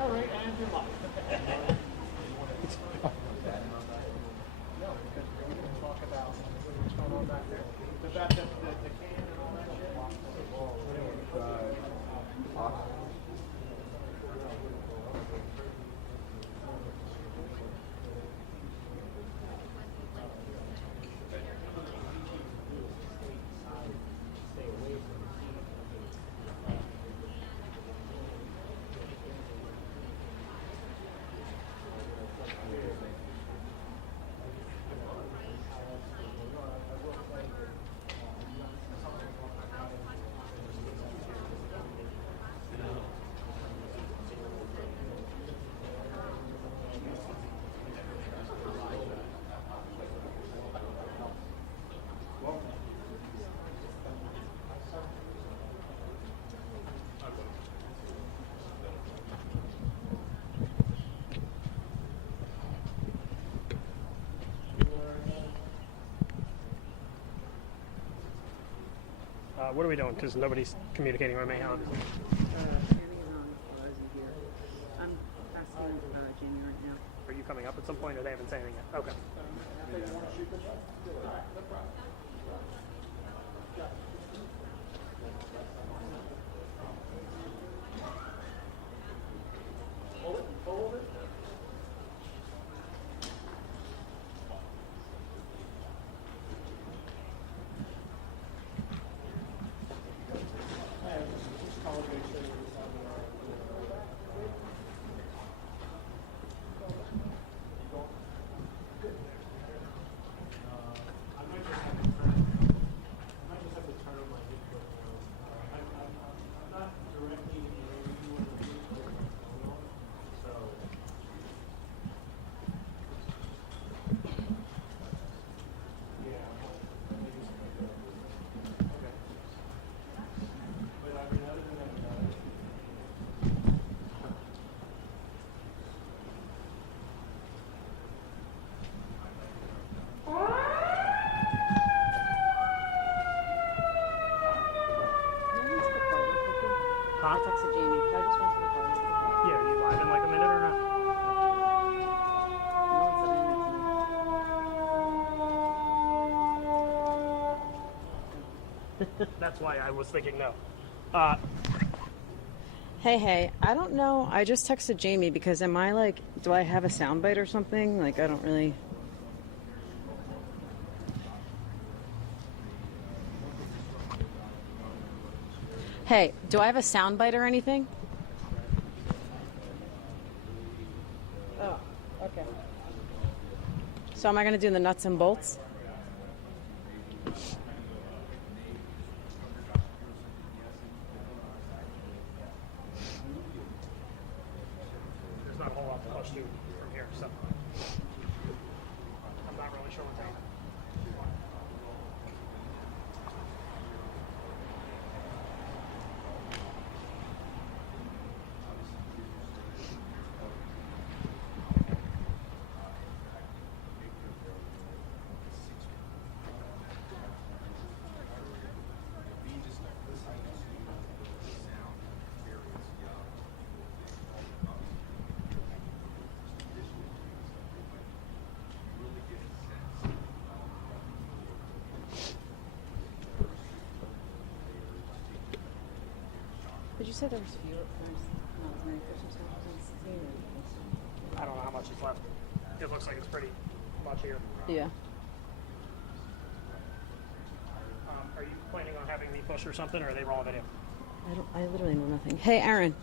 All right, and good luck. No, because we're going to talk about what's going on back there. The can and all that shit. What are we doing? Because nobody's communicating with me. Everything is on as far as I'm here. I'm asking Jamie right now. Are you coming up at some point, or they haven't said anything yet? Okay. texted Jamie. Can I just run to the car? Yeah, are you live in like a minute or not? That's why I was thinking no. Hey, I don't know. I just texted Jamie because am I like, do I have a soundbite or something? Like, I don't really. Hey, do I have a soundbite or anything? Oh, okay. So am I going to do the nuts and bolts? There's not a whole lot to push to from here, so I'm not really sure what's happening. Did you say there was fewer? There's not as many fish and stuff? I don't know how much is left. It looks like it's pretty much here. Yeah. Are you planning on having me push or something, or are they rolling it in? I literally know nothing. Hey, Aaron.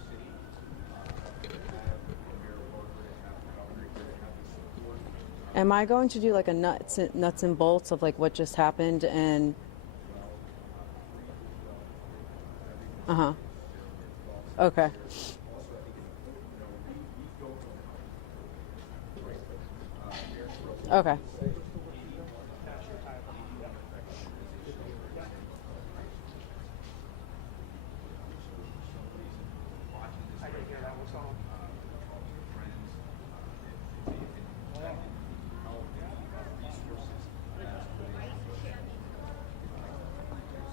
Am I going to do like a nuts and bolts of like what just happened and? Uh-huh. Okay. Okay. I didn't hear that. What's going on?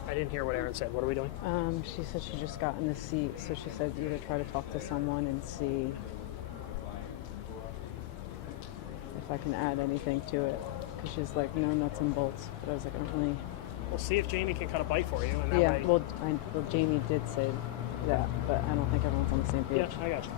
I didn't hear what Aaron said. What are we doing? She said she just got in the seat, so she said either try to talk to someone and see if I can add anything to it. Because she's like, no nuts and bolts. But I was like, I don't really. We'll see if Jamie can cut a bite for you. And that Yeah, way... well, Jamie did say that, but I don't think everyone's on the same page. Yeah, I got you.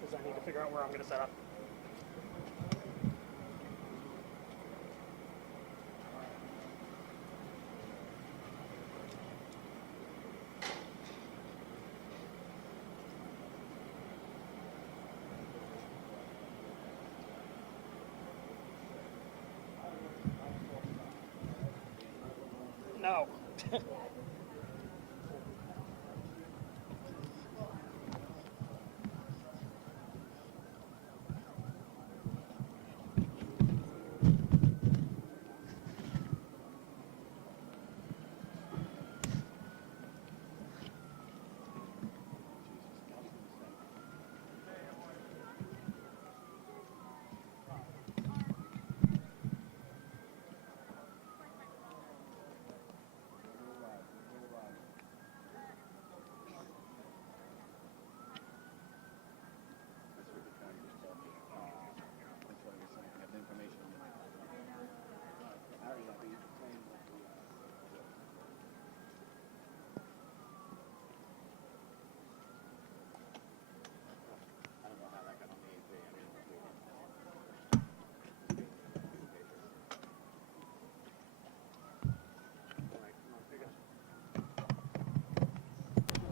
Because I need to figure out where I'm going to set up. No.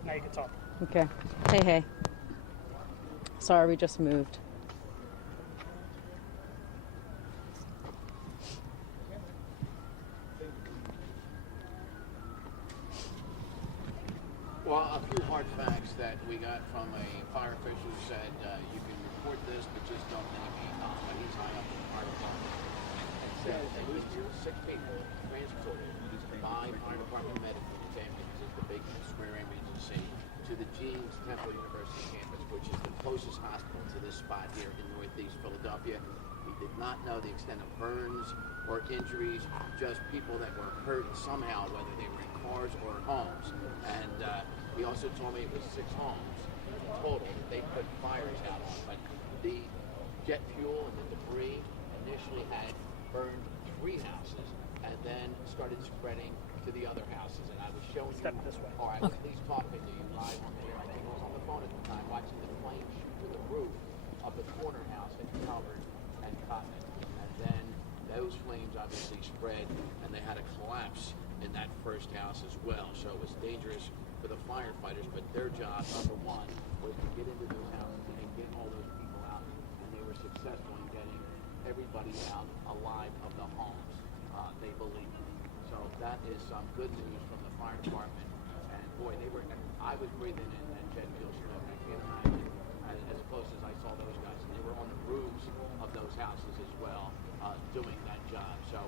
Now you can talk. Okay. Hey. Sorry, we just moved. hard facts that we got from a fire official who said you can report this, but just don't name me. But he's high up in the fire department. And said at least 6 people transported by fire department medical examiners, which is the big square ambulance agency, to the Jeanes Temple University campus, which is the closest hospital to this spot here in Northeast Philadelphia. He did not know the extent of burns or injuries, just people that were hurt somehow, whether they were in cars or homes. And he also told me it was 6 homes total that they put fires out on. But the jet fuel and the debris initially had burned 3 houses and then started spreading to the other houses. And I was showing you, or I was at least talking to you live on the air. I think I was on the phone at the time watching the flame shoot through the roof of the corner house at Calvert and Cotton. And then those flames obviously spread and they had a collapse in that first house as well. So it was dangerous for the firefighters, but their job, number one, was to get into those houses and get all those people out. And they were successful in getting everybody out alive of the homes, they believe. So that is some good news from the fire department. And boy, I was breathing in that jet fuel smoke. I can't imagine as close as I saw those guys. And they were on the roofs of those houses as well, doing that job. So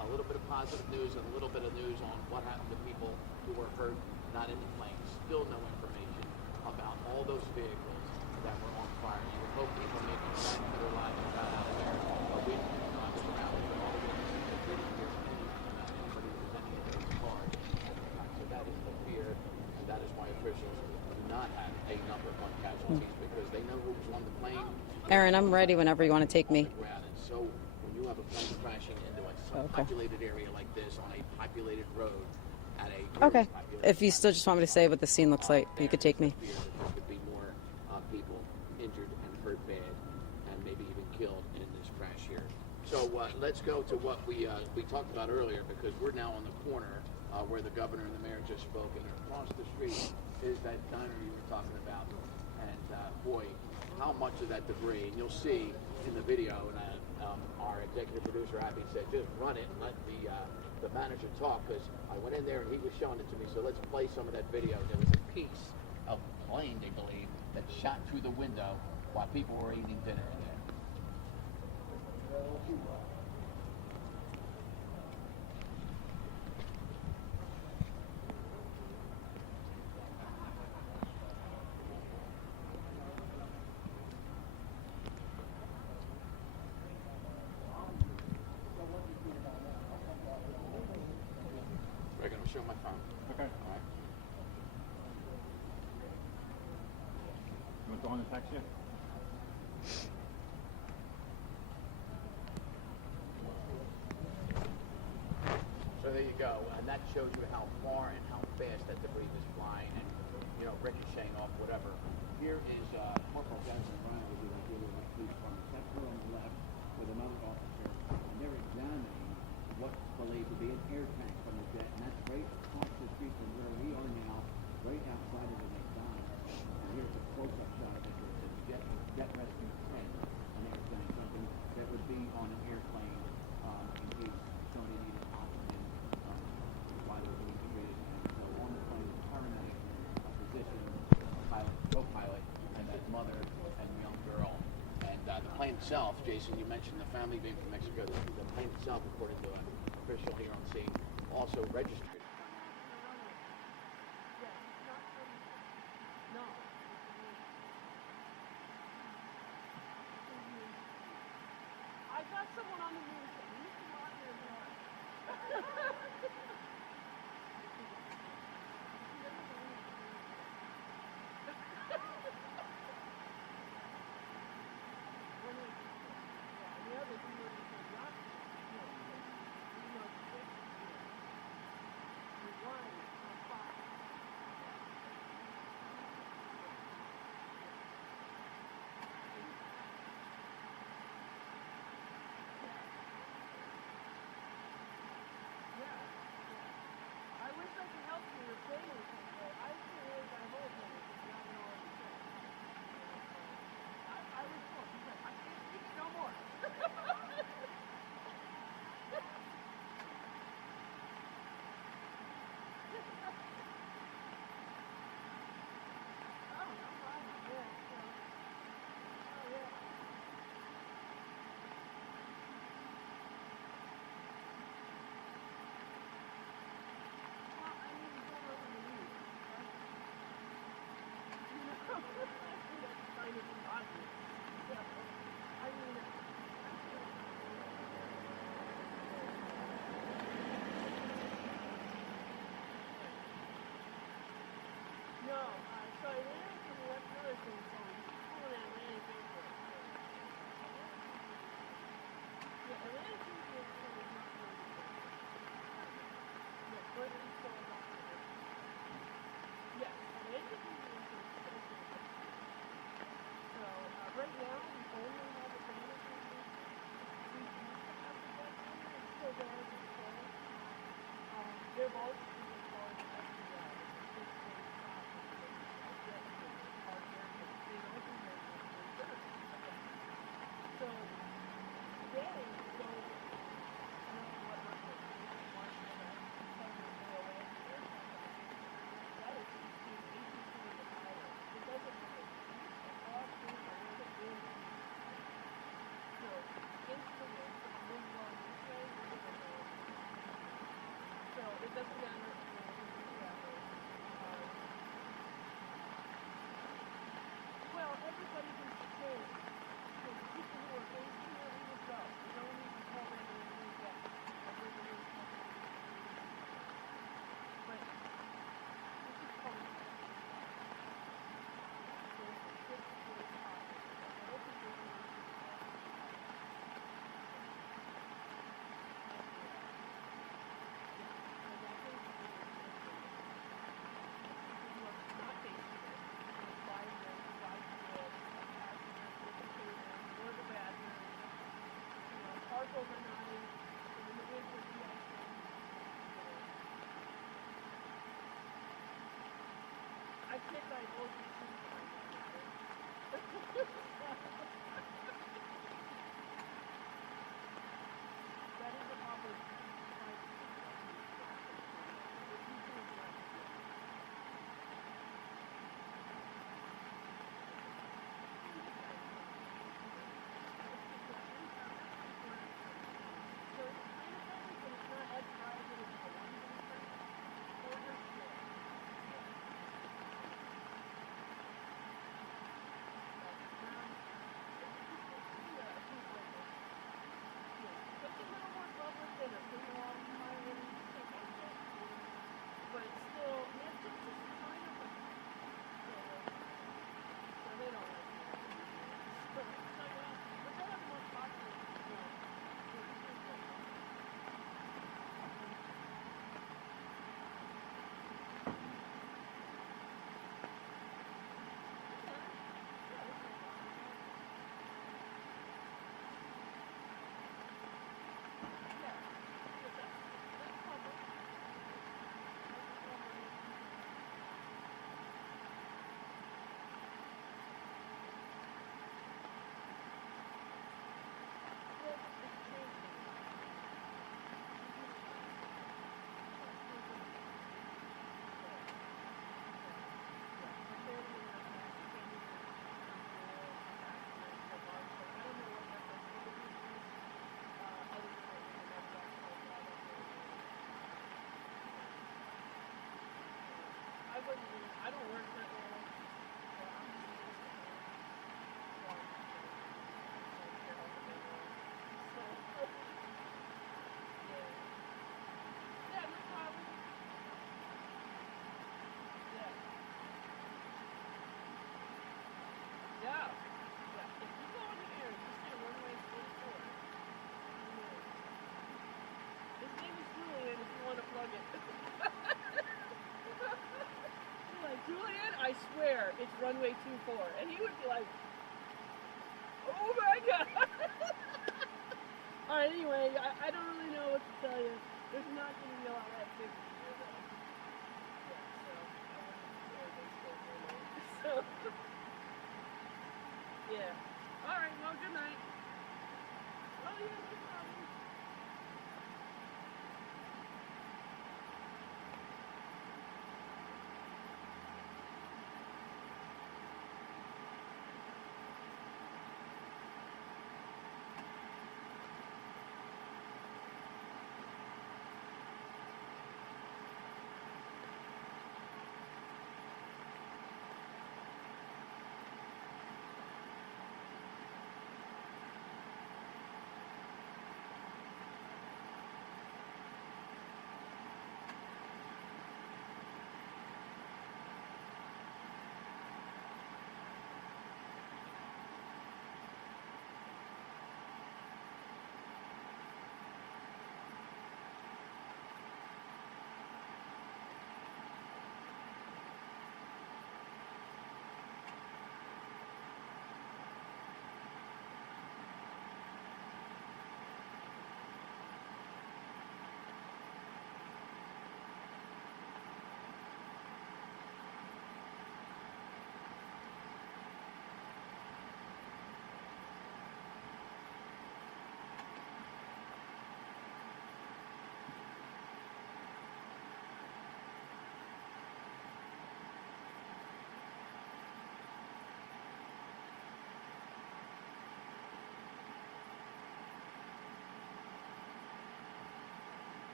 a little bit of positive news and a little bit of news on what happened to people who were hurt, not in the flames. Still no information about all those vehicles that were on fire. You would hope people maybe ran for their lives and got out of there. But we didn't know. I was around with all the witnesses that didn't hear anybody who was in any of those cars. So that is the fear, and that is why officials do not have a number of casualties because they know who was on the plane. Aaron, I'm ready whenever you want to take me. And so when you have a plane crashing into a populated area like this on a populated road at a Okay. If you still just want me to say what the scene looks like, you could take me. There could be more people injured and hurt bad and maybe even killed in this crash here. So let's go to what we talked about earlier because we're now on the corner where the governor and the mayor just spoke, and across the street is that diner you were talking about. And boy, how much of that debris, and you'll see in the video, and our executive producer Abby said just run it and let the manager talk, because I went in there and he was showing it to me. So let's play some of that video. There was a piece of plane, they believe, that shot through the window while people were eating dinner in there. I'm going to show my phone. Okay. All right. You want to go on the text yet? So there you go, and that shows you how far and how fast that debris was flying and, ricocheting off whatever. Here is Corporal Jensen Ryan will be right here with the police from the sector on the left with another officer, and they're examining what's believed to be an air tank from the jet, and that's right across the street from where we are now, right outside of the McDonald's. And here's a close-up shot of it. It's a jet rescue tank, an air tank, something that would be on an airplane in case somebody needed oxygen while they're being treated. And so on the plane, the paramedic, a physician, a pilot, co-pilot, and that mother and young girl. And the plane itself, Jason, you mentioned the family being from Mexico. The plane itself, according to an official here on scene, also registered. I got someone on the news. up overnight, and the wind would be like I think I told you sometimes. That is a proper but it's still, it's just kind of so they don't like it. So, yeah, but they have more popular, I don't work that long. Yeah, no problem. Yeah. If you go in the air, you see runway 44. His name is Julian if you want to plug it. Like, Julian, I swear, it's runway 24. And he would be like,